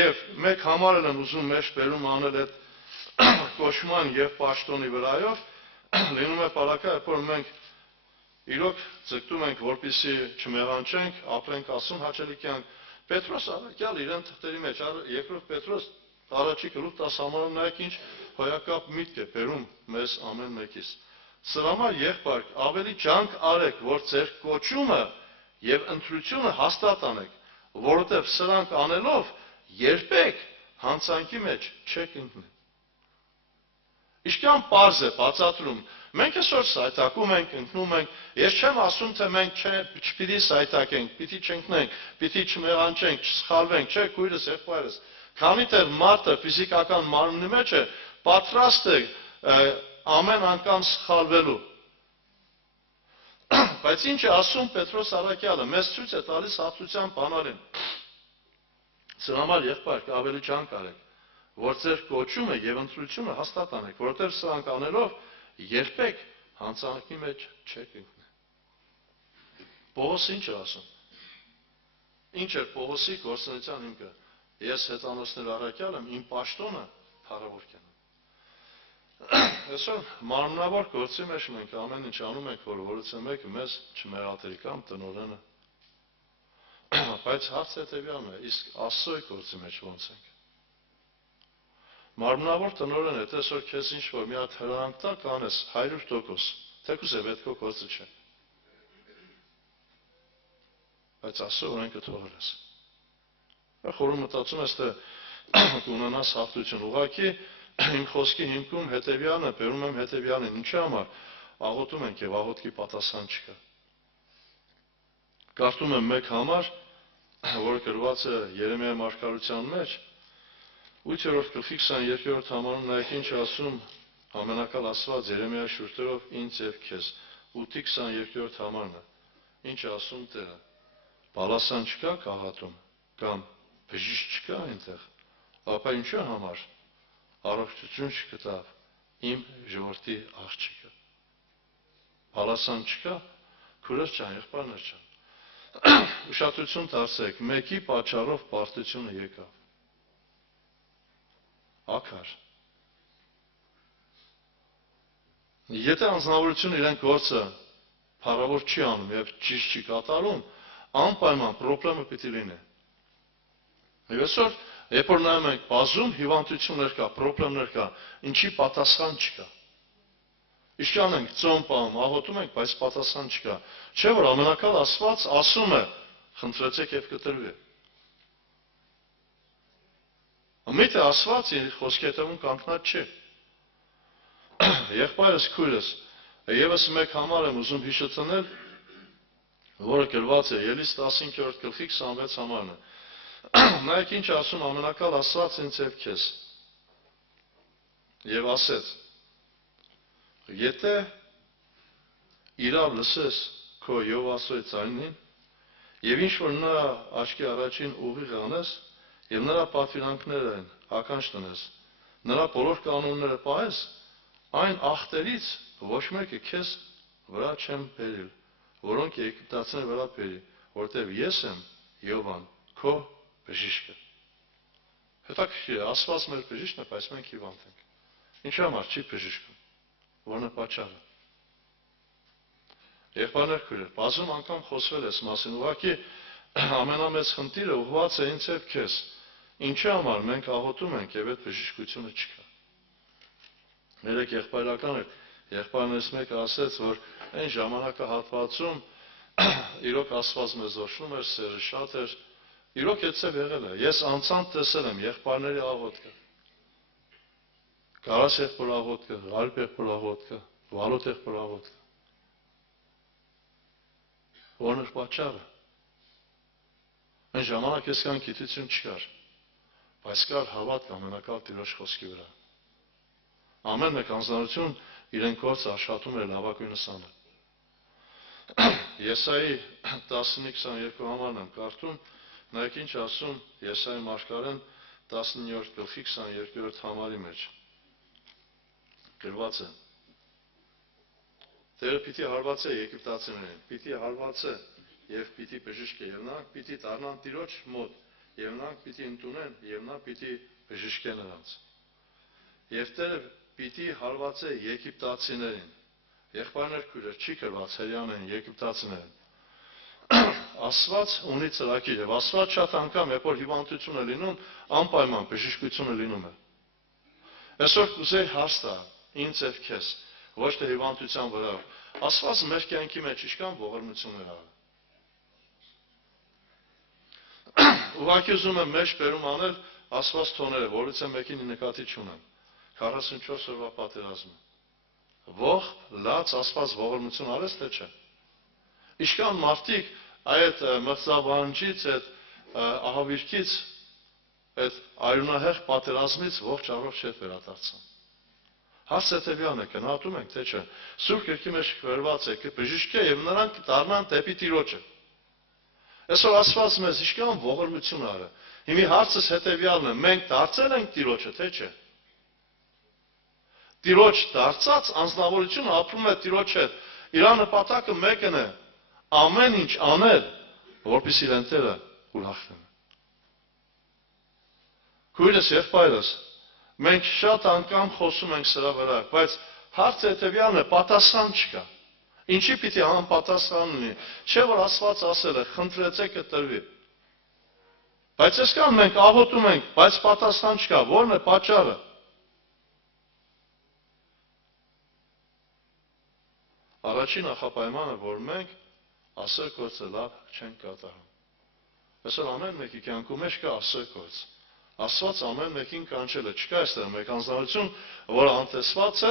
Եվ մեկ համարել են ուզում մեջ բերում անել այդ կոչման եւ պաշտոնի վրայով, լինում է պարակա, երբ որ մենք իրոք ձգտում ենք, որպեսզի չմեղանչենք, ապրենք ասում հաճելի կյանք։ Պետրոս առաքյալ իրեն թղթերի մեջ, երկրորդ Պետրոս առաջի գլուխ 10 համարում նայեք ինչ հոյակապ միտք է բերում մեզ ամեն մեկիս։ Սրա համար եղբայր, ավելի ջանք արեք, որ ձեր կոչումը եւ ընտրությունը հաստատ անեք, որովհետեւ սրանք անելով երբեք հանցանքի մեջ չեք ընկնի։ Իշքան պարզ է բացատրում։ Մենք այսօր սայթակում ենք, ընկնում ենք, ես չեմ ասում, թե մենք չպիտի սայթակենք, պիտի չընկնենք, պիտի չմեղանչենք, չսխալվենք, չէ, քույրս, եղբայրս, քանի թե մարդը ֆիզիկական մարմնի մեջ է, պատրաստ է ամեն անգամ սխալվելու։ Բայց ինչ է ասում Պետրոս Առաքյալը, մեզ ցույց է տալիս հաղթության բանալին։ Սրա համար եղբայր ավելի ջանք արեք, որ ձեր կոչումը եւ ընտրությունը հաստատ անեք, որովհետեւ սրանք անելով երբեք հանցանքի մեջ չեք ընկնի։ Պողոս ինչ է ասում։ Ինչ է Պողոսի գործունեության հիմքը։ Ես հեծանոցներ առաքյալ եմ, իմ պաշտոնը փառավոր կենամ։ Այսօր մարմնավոր գործի մեջ մենք ամեն ինչ անում ենք, որ որից մեկը մեզ չմեղադրի կամ տնօրենը։ Բայց հարցը հետևյալն է, իսկ Աստծոյի գործի մեջ ո՞նց ենք։ Մարմնավոր տնօրենը, եթե այսօր քեզ ինչ-որ մի հատ հրանք տա, կանես 100%, թեկուզ է պետք է գործը չէ։ Բայց Աստծո օրենքը թողել ես։ Խորում մտածում ես, թե կունենաս հաղթություն, ուղղակի իմ խոսքի հիմքում հետևյալն է, բերում եմ հետևյալին, ինչի համար աղոթում ենք եւ աղոթքի պատասխան չկա։ Կարդում եմ մեկ համար, որը գրված է Երեմիայի մարգարության մեջ, 8-րդ գլխի 22-րդ համարում նայեք ինչ ասում ամենակալ Աստված Երեմիայի շուրթերով ինձ եւ քեզ, 8-ի 22-րդ համարն է։ Ինչ ասում Տերը։ Բալասան չկա կաղատում, կամ բժիշկ չկա այնտեղ, ապա ինչու համար առողջություն չգտավ իմ ժողովրդի աղջիկը։ Բալասան չկա, քուրս ջան, եղբայրներ ջան։ Ուշադրություն դարձեք, մեկի պատճառով պարտությունը եկավ։ Ակար։ Եթե անձնավորությունը իրեն գործը փառավոր չի անում եւ ճիշտ չի կատարում, անպայման խնդրումը պիտի լինի։ Եվ այսօր, երբ որ նայում ենք բազում հիվանդություններ կա, խնդիրներ կա, ինչի պատասխան չկա։ Իշքան ենք ծոմ պահում, աղոթում ենք, բայց պատասխան չկա։ Չէ՞ որ ամենակալ Աստված ասում է. խնդրեցեք եւ կտրվի։ Միթե Աստված իր խոսքի հետևում կանգնած չէ։ Եղբայրս քույրս, եւս մեկ համար եմ ուզում հիշեցնել, որը գրված է Ելիս 15-րդ գլխի 26 համարն է։ Նայեք ինչ ասում ամենակալ Աստված ինձ եւ քեզ։ Եվ ասեց. Եթե իրավ լսես քո Յովասոյի ձայնին, եւ ինչ որ նա աչքի առաջին ուղիղ անես, եւ նրա պատվիրանքներն ականջ տնես, նրա բոլոր կանոնները պահես, այն ախտերից ոչ մեկը քեզ վրա չեմ բերիլ, որոնք եգիպտացիների վրա բերի, որտեվ ես եմ Յովան, քո բժիշկը։ Հետաքրքիր է, Աստված մեր բժիշկն է, բայց մենք հիվանդ ենք։ Ինչի համար չի բժիշկում։ Որն է պատճառը։ Եղբայրներ քույրեր, բազում անգամ խոսվել ես մասին, ուղղակի ամենամեծ խնդիրը ուղղված է ինձ եւ քեզ։ Ինչի համար մենք աղոթում ենք եւ այդ բժշկությունը չկա։ Երեք եղբայրական էր, եղբայրներից մեկը ասեց, որ այն ժամանակահատվածում իրոք Աստված մեզ օժնում էր, սերը շատ էր, իրոք այդպես եղել է։ Ես անցանց տեսել եմ եղբայրների աղոթքը։ Կարաս եղբոր աղոթքը, Ղարիբ եղբոր աղոթքը, Վարոդ եղբոր աղոթքը։ Որն էր պատճառը։ Այն ժամանակ այսքան գիտություն չկար, բայց կար հավատք ամենակալ Տիրոջ խոսքի վրա։ Ամեն մեկ անձնություն իրեն գործը աշխատում էր լավագույնս անել։ Եսայի 15-22 համարն եմ կարդում, նայեք ինչ ասում Եսայի մարգարեն 19-րդ գլխի 22-րդ համարի մեջ։ Գրված է. Տերը պիտի հարվածե եգիպտացիներին, պիտի հարվածե եւ պիտի բժշկե, եւ նրանք պիտի դառնան Տիրոջ մոտ, եւ նրանք պիտի ընդունեն, եւ նա պիտի բժշկե նրանց։ Եվ Տերը պիտի հարվածե եգիպտացիներին։ Եղբայրներ քույրեր, չի գրված հрьяաներին, եգիպտացիներին։ Աստված ունի ծրագիր եւ Աստված շատ անգամ, երբ որ հիվանդություն է լինում, անպայման բժշկությունը լինում է։ Այսօր կուզեի հարց տալ ինձ եւ քեզ, ոչ թե հիվանդության վրա։ Աստված մեր կյանքի մեջ ինչքան ողորմություններ ա։ Ուղղակի ուզում եմ մեջ բերում անել Աստված թոները, որից է մեկին նկատի չունեմ։ 44 օրվա պատերազմը։ Ող, լաց, ասված ողորմություն արես, թե չէ։ Իշքան մարդիկ այդ մրցավանջից, այդ ահավիրքից, այդ արյունահեղ պատերազմից ողջ առողջ հետ վերադարձան։ Հարց հետևյալն է, գնահատում ենք, թե չէ։ Սուրբ գրքի մեջ գրված է, կբժիշկ է եւ նրանք դառնան դեպի Տիրոջը։ Այսօր ասված մեզ իշքան ողորմություն արը։ Հիմի հարցս հետևյալն է, մենք դարձել ենք Տիրոջը, թե չէ։ Տիրոջ դարձած անձնավորությունը ապրում է Տիրոջ հետ։ Իր նպատակը մեկն է, ամեն ինչ անել, որպեսզի իրեն Տերը ուրախ լինի։ Քույրս եղբայրս, մենք շատ անգամ խոսում ենք սրա վրա, բայց հարցը հետևյալն է, պատասխան չկա։ Ինչի պիտի անպատասխան լինի։ Չէ որ Աստված ասել է, խնդրեցեք կտրվի։ Բայց այսքան մենք աղոթում ենք, բայց պատասխան չկա, ո՞րն է պատճառը։ Առաջին նախապայմանը, որ մենք ասել գործը լավ չենք կատարում։ Այսօր ամեն մեկի կյանքում մեջ կա ասել գործ։ Աստված ամեն մեկին կանչել է, չկա այստեղ մեկ անձնավորություն, որը անտեսված է,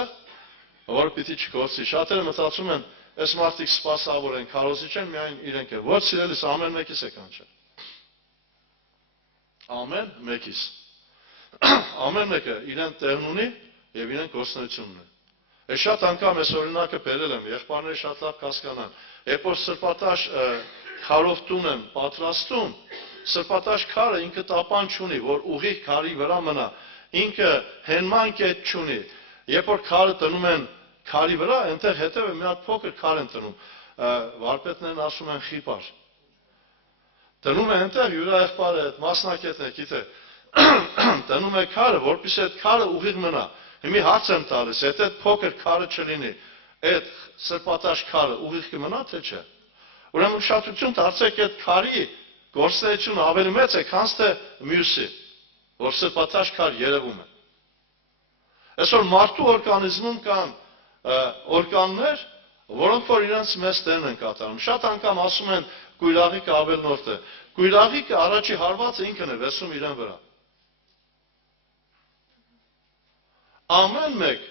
որը պիտի չգործի։ Շատերը մտածում են, այս մարդիկ սպասավոր են, քարոզիչ են, միայն իրենք են։ Ոչ սիրելիս, ամեն մեկիս է կանչել։ Ամեն մեկիս։ Ամեն մեկը իրեն տեղն ունի եւ իրեն գործունեություն ունի։ Ես շատ անգամ այս օրինակը բերել եմ, եղբայրները շատ լավ կհասկանան։ Երբ որ սրբատաշ քարով տուն են պատրաստում, սրբատաշ քարը ինքը տապան չունի, որ ուղիղ քարի վրա մնա, ինքը հենման կետ չունի։ Երբ որ քարը տնում են քարի վրա, այնտեղ հետևը մի հատ փոքր քար են տնում, վարպետներն ասում են խիպար։ Տնում է այնտեղ յուրա եղբայրը այդ մասնակիցն է, գիտե, տնում է քարը, որպեսզի այդ քարը ուղիղ մնա։ Հիմի հարց եմ տալիս, եթե այդ փոքր քարը չլինի, այդ սրբատաշ քարը ուղիղ կմնա, թե չէ։ Ուրեմն ուշադրություն դարձեք այդ քարի գործունեությունը ավելի մեծ է, քան թե մյուսի, որ սրբատաշ քար երևում է։ Այսօր մարդու օրգանիզմում կան օրգաններ, որոնք որ իրենց մեծ դերն են կատարում։ Շատ անգամ ասում են գույլաղիկը ավելնորդ է։ Գույլաղիկը առաջի հարվածը ինքն է վեսում իրեն վրա։ Ամեն մեկ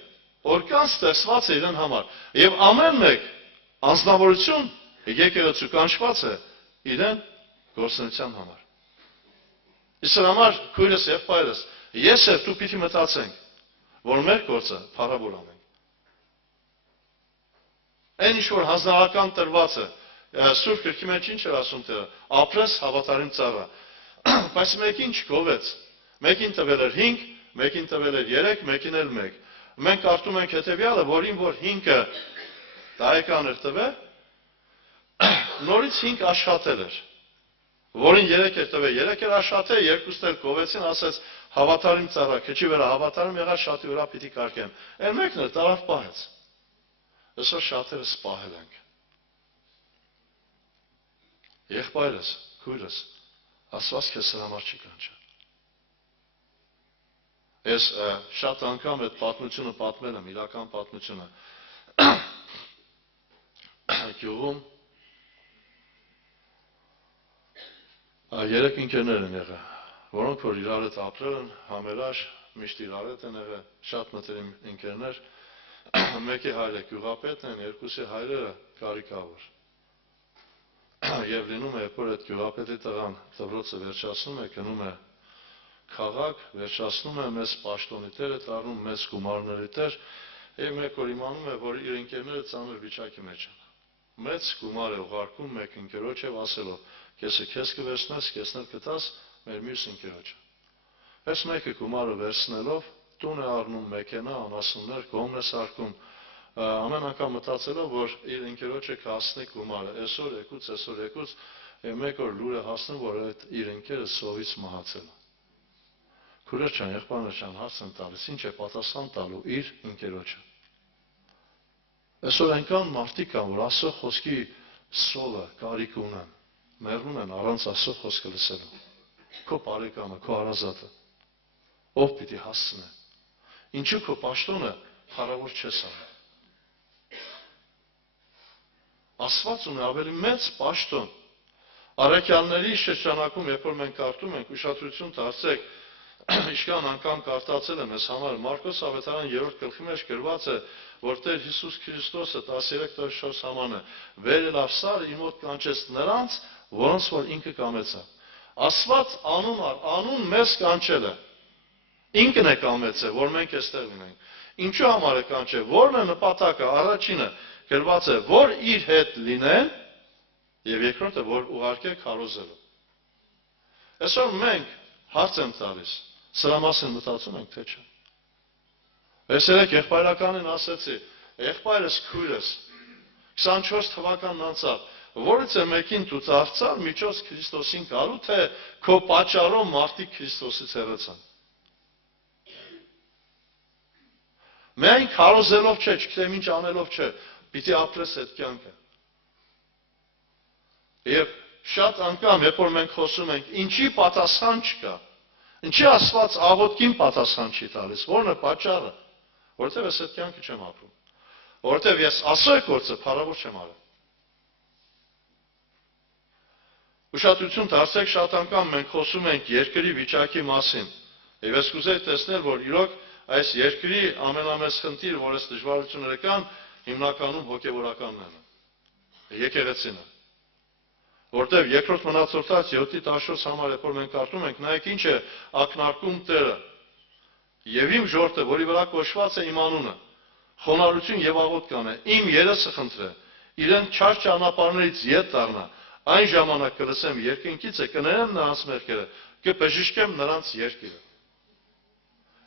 օրգան ստեղծված է իրեն համար, եւ ամեն մեկ անձնավորություն եկեղեցու կանչված է իրեն գործունեության համար։ Իսկ համար քույրս եւ պայրս, ես եւ դու պիտի մտածենք, որ մեր գործը փառավոր անենք։ Այն ինչ որ հանձնարարական տրված է, Սուրբ գրքի մեջ ինչ էր ասում Տերը, ապրես հավատարիմ ծառա։ Բայց մեկին չգովեց։ Մեկին տվել էր 5, մեկին տվել էր 3, մեկին էլ 1։ Մենք կարդում ենք հետեւյալը, որին որ 5-ը տարեկան էր տվել, նորից 5 աշխատել էր։ Որին 3 էր տվել, 3 էր աշխատել, 2-ն էլ գովեցին, ասեց հավատարիմ ծառա, քչի վրա հավատարիմ եղա, շատի վրա պիտի կարգեմ։ Այն մեկն էլ տարավ պահեց։ Այսօր շատերը սպահել ենք։ Եղբայրս, քույրս, Աստված քեզ համար չի կանչել։ Ես շատ անգամ այդ պատմությունը պատմել եմ, իրական պատմությունը։ Գյուղում 3 ընկերներ են եղել, որոնք որ իրար հետ ապրել են, համերաշ, միշտ իրար հետ են եղել, շատ մտերիմ ընկերներ։ Մեկի հայրը գյուղապետն են, երկուսի հայրերը կարիքավոր։ Եվ լինում է, երբ որ այդ գյուղապետի տղան դպրոցը վերջացնում է, գնում է քաղաք, վերջացնում է մեծ պաշտոնի տեր, դառնում մեծ գումարների տեր, եւ մեկ օր իմանում է, որ իր ընկերները ծանր վիճակի մեջ են։ Մեծ գումար է ուղարկում մեկ ընկերոջ եւ ասելով, կեսը քեզ կվերցնես, կեսն էլ կտաս մեր մյուս ընկերոջը։ Այս մեկը գումարը վերցնելով տուն է առնում մեքենա, անասուններ, գոմն է սարքում, ամեն անգամ մտածելով, որ իր ընկերոջը կհասնի գումարը, այսօր եկուց, եւ մեկ օր լուր է հասնում, որ այդ իր ընկերը սովից մահացել է։ Քուրեր ջան, եղբայրներ ջան, հարց եմ տալիս, ինչ է պատասխան տալու իր ընկերոջը։ Այսօր այնքան մարդիկ կան, որ Աստծո խոսքի սովը կարիք ունեն, մեռնում են առանց Աստծո խոսքը լսելու։ Քո բարեկամը, քո հարազատը, ով պիտի հասցնե։ Ինչու քո պաշտոնը փառավոր չես անում։ Աստված ունի ավելի մեծ պաշտոն։ Առաքյալների շրջանակում, երբ որ մենք կարդում ենք, ուշադրություն դարձեք, իշքան անգամ կարդացել եմ ես համար Մարկոս ավետարան 3-րդ գլխի մեջ գրված է, որ Տեր Հիսուս Քրիստոսը 13-14 համանը վերելավ սարը իր մոտ կանչեց նրանց, որոնց որ ինքը կամեցավ։ Աստված անուն մեզ կանչել է։ Ինքն է կամեցել, որ մենք այստեղ լինենք։ Ինչու համար է կանչել, որն է նպատակը, առաջինը գրված է, որ իր հետ լինեն, եւ երկրորդը, որ ուղարկե քարոզելու։ Այսօր մենք հարց եմ տալիս, սրա մասին մտածում ենք, թե չէ։ Ես երեք եղբայրականին ասեցի, եղբայրս քույրս 24 թվականն անցավ, որից է մեկին դու դարձար միջոց Քրիստոսին գալու, թե քո պատճառով մարդիկ Քրիստոսից հեռացան։ Միայն քարոզելով չէ, չգիտեմ ինչ անելով չէ, պիտի ապրես այդ կյանքը։ Եվ շատ անգամ, երբ որ մենք խոսում ենք, ինչի պատասխան չկա, ինչի Աստված աղոթքին պատասխան չի տալիս, որն է պատճառը, որովհետև ես այդ կյանքը չեմ ապրում, որովհետև ես ասոյ գործը փառավոր չեմ արել։ Ուշադրություն դարձեք, շատ անգամ մենք խոսում ենք երկրի վիճակի մասին, եւ ես կուզեի տեսնել, որ իրոք այս երկրի ամենամեծ խնդիրը, որ այս դժվարությունները կան, հիմնականում հոգևորականն են, եկեղեցին է։ Որտեւ երկրորդ մնացորդած 7-14 համար երբ որ մենք կարդում ենք, նայեք ինչ է ակնարկում Տերը։ Եվ իմ ժողովուրդը, որի վրա կոչված է իմ անունը, խոնարհություն եւ աղոթք կանե, իմ երեսը խնդրե, իրեն չար ճանապարհներից ետ դառնա, այն ժամանակ կլսեմ երկինքից է, կներեմ նրանց մեղքերը, կբժշկեմ նրանց երկիրը։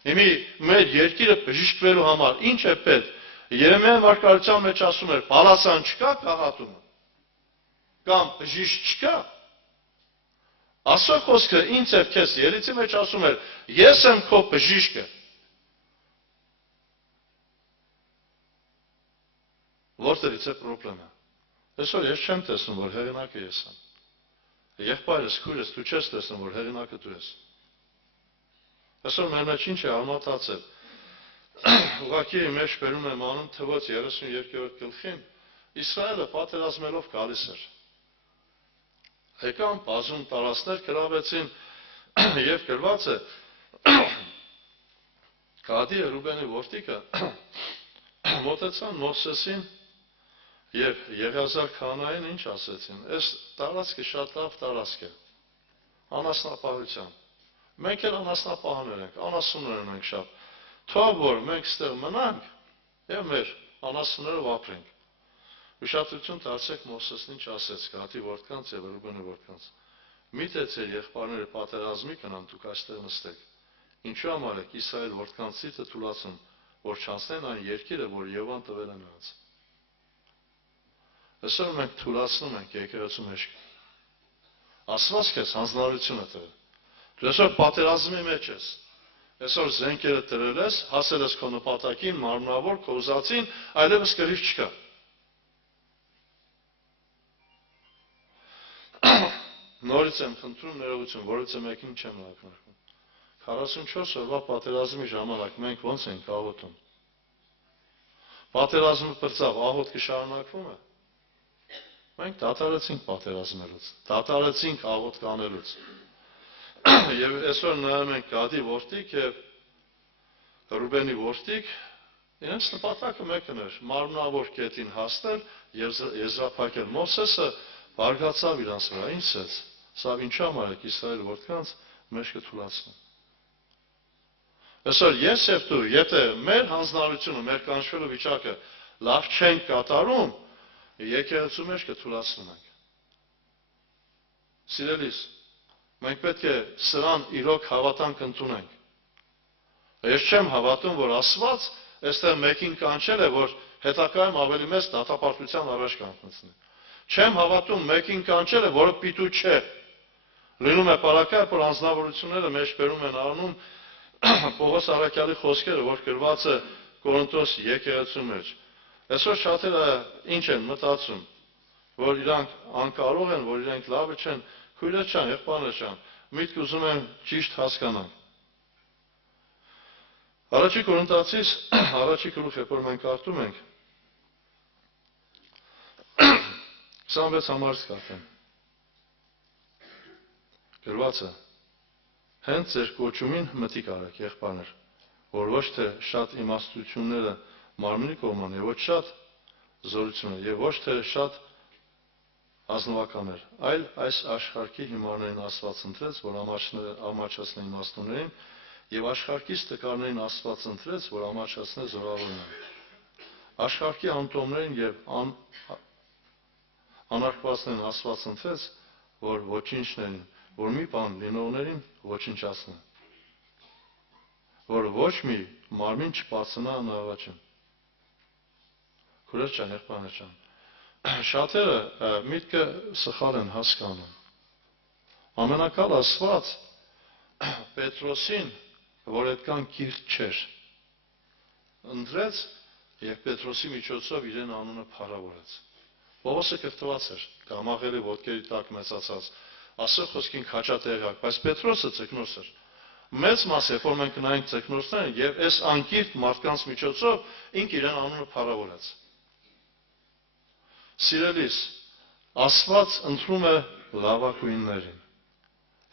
Հիմի մեր երկիրը բժշկվելու համար ինչ է պետք։ Երեմիա վարքարության մեջ ասում էր, բալասան չկա գաղատումը։ Կամ բժիշկ չկա։ Աստծո խոսքը ինձ եւ քեզ ելիցի մեջ ասում էր, ես եմ քո բժիշկը։ Որտեղից է խնդրեմը։ Այսօր ես չեմ տեսնում, որ հեղինակը ես եմ։ Եղբայրս, քույրս, դու չես տեսնում, որ հեղինակը դու ես։ Այսօր մեր մեջ ինչ է արմատացել։ Ուղղակի մեջ բերում եմ անում թվոց 32-րդ գլխին, Իսրայելը պատերազմելով գալիս էր։ Եկան բազում տարածքներ գրավեցին եւ գրված է Գադի Ռուբենի որդիկը մոտեցան Մովսեսին եւ Եղիազար քահանային ինչ ասեցին։ Այս տարածքը շատ լավ տարածք է։ Անասնապահության։ Մենք էլ անասնապահներ ենք, անասուններ ենք շատ։ Թող որ մենք ստեղ մնանք եւ մեր անասուններով ապրենք։ Ուշադրություն դարձեք Մովսեսին ինչ ասեց Գադի որդկանց եւ Ռուբենի որդկանց։ Միթե ձեր եղբայրները պատերազմի կնան, դուք այստեղ նստեք։ Ինչու համար եք Իսրայել որդկանցիցը թույլատրում, որ չանցնեն այն երկիրը, որ Եհովան տվել է նրանց։ Այսօր մենք թույլատրում ենք եկեղեցու մեջ։ Աստված քեզ հանձնարարություն է տվել։ Դու այսօր պատերազմի մեջ ես։ Այսօր զենքերը դրել ես, հասել ես քո նպատակին, մարմնավոր, քո ուզածին, այլևս կռիվ չկա։ Նորից եմ խնդրում ներողություն, որից մեկին չեմ ակնարկում։ 44 օրվա պատերազմի ժամանակ մենք ոնց ենք աղոթում։ Պատերազմը բրծավ, աղոթքը շարունակվում է։ Մենք դադարեցինք պատերազմելուց, դադարեցինք աղոթք անելուց։ Եվ այսօր նայում ենք Գադի որդիկ եւ Ռուբենի որդիկ, իրենց նպատակը մեկն էր՝ մարմնավոր կետին հասնել եւ եզրափակել։ Մովսեսը բարգացավ իրանց վրա, ինչ ասեց։ Սա ինչու համար է Իսրայել որդկանց մեջքը թուլացնում։ Այսօր ես եւ դու, եթե մեր հանձնարարությունը, մեր կանչվելու վիճակը լավ չենք կատարում, եկեղեցու մեջ կթուլացնում ենք։ Սիրելիս, մենք պետք է սրան իրոք հավատանք ընդունենք։ Ես չեմ հավատում, որ Աստված այստեղ մեկին կանչել է, որ հետագայում ավելի մեծ դատապարտության առաջ կանգնեցնի։ Չեմ հավատում մեկին կանչել է, որը պիտու չէ։ Լինում է պարակայ, որ անձնավորությունները մեջ բերում են առնում Պողոս Արաքյալի խոսքերը, որ գրված է Կորինթոս եկեղեցու մեջ։ Այսօր շատերը ինչ են մտածում, որ իրանք անկարող են, որ իրանք լավը չեն, քույրեր չան, եղբայրներ չան, միտք ուզում են ճիշտ հասկանալ։ Առաջի Կորինթացիս առաջի գլուխը, որ մենք կարդում ենք 26 համարից կարդեմ։ Գրված է. հենց ձեր կոչումին մտիկ արեք, եղբայրներ, որ ոչ թե շատ իմաստությունները մարմնի կողման եւ ոչ շատ զորությունը եւ ոչ թե շատ ազնվականներ, այլ այս աշխարհի հիմարներին Աստված ընտրեց, որ ամաչացնեն իմաստուններին եւ աշխարհից տկարներին Աստված ընտրեց, որ ամաչացնեն զորավորներին։ Աշխարհի անտոմներին եւ անարգվածներին Աստված ընտրեց, որ ոչինչներին, որ մի բան լինողներին ոչնչացնեն, որ ոչ մի մարմին չբացնա նավաճին։ Քուրեր ջան, եղբայրներ ջան, շատերը միտքը սխալ են հասկանում։ Ամենակալ Աստված Պետրոսին, որ այդքան կիրթ չէր, ընտրեց եւ Պետրոսի միջոցով իրեն անունը փառավորեց։ Պողոսը կրթված էր, գամաղելի ոտքերի տակ մեծացած, Աստծո խոսքին քաջատեղյակ, բայց Պետրոսը ցկնոց էր։ Մեծ մաս երբ որ մենք նայենք ցկնոցներին եւ այս անկիրթ մարդկանց միջոցով ինք իրեն անունը փառավորեց։ Սիրելիս, Աստված ընտրում է լավագույններին։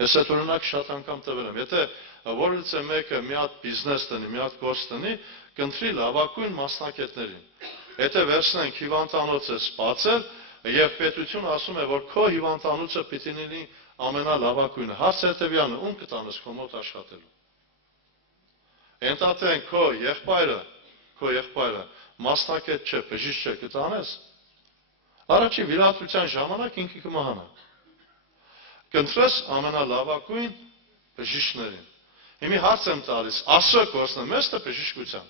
Ես այդ օրինակ շատ անգամ տվել եմ։ Եթե որից է մեկը մի հատ բիզնես տնի, մի հատ գործ տնի, կընտրի լավագույն մասնակիցներին։ Եթե վերցնենք հիվանդանոցը սպացել եւ պետությունը ասում է, որ քո հիվանդանոցը պիտի լինի ամենալավագույնը, հարցը հետեւյալն է, ում կտանես քո մոտ աշխատելու։ Ենթադրենք քո եղբայրը մասնակից չէ, բժիշկ չէ, կտանես։ Առաջի վիրահատության ժամանակ ինքը կմահանա։ Կընտրես ամենալավագույն բժիշկներին։ Հիմի հարց եմ տալիս, Աստծո գործն է, մեզ թե բժշկության։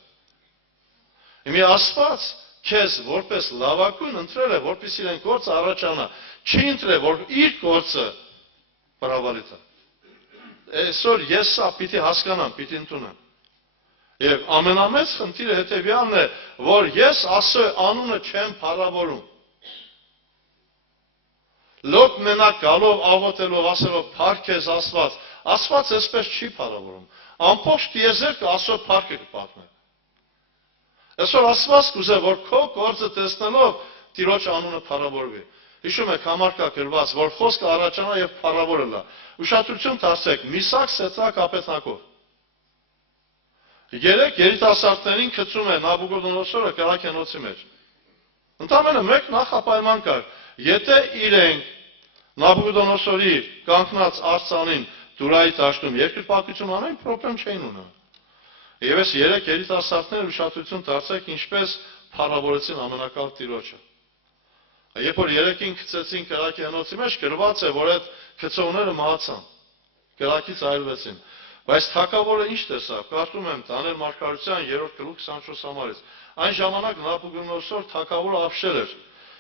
Հիմի Աստված քեզ որպես լավագույն ընտրել է, որպես իրեն գործը առաջանա, չի ընտրել, որ իր գործը պրավալիտա։ Այսօր ես սա պիտի հասկանամ, պիտի ընդունեմ։ Եվ ամենամեծ խնդիրը հետևյալն է, որ ես Աստծո անունը չեմ փառավորում։ Լոկ մենակ գալով աղոթելով ասելով փառք քեզ Աստված, Աստված այսպես չի փառավորում։ Ամբողջ տիեզերքը Աստծո փառքը կպատմի։ Այսօր Աստված կուզե, որ քո գործը տեսնելով Տիրոջ անունը փառավորվի։ Հիշում եք համարկա գրված, որ խոսքը առաջանա եւ փառավորելա։ Ուշադրություն դարձեք, Միսակ, Սեդրակ, Աբեդնագո։ 3 երիտասարդներին գցում է Նաբուկոդոնոսորը կրակենոցի մեջ։ Ընդամենը մեկ նախապայման կար, եթե իրենք Նաբուկոդոնոսորի կանգնած արձանին դուրայի դաշտում երկրպագություն անեն, պրոբլեմ չէին ունենա։ Եվ այս 3 երիտասարդները ուշադրություն դարձեք, ինչպես փառավորեցին ամենակալ Տիրոջը։ Երբ որ 3-ին գցեցին կրակենոցի մեջ, գրված է, որ այդ գցողները մահացան, կրակից այրվեցին։ Բայց թագավորը ինչ տեսավ, կարդում եմ Դանիել մարգարության 3-րդ գլուխ 24 համարից։ Այն ժամանակ Նաբուկոդոնոսոր թագավորը ապշել էր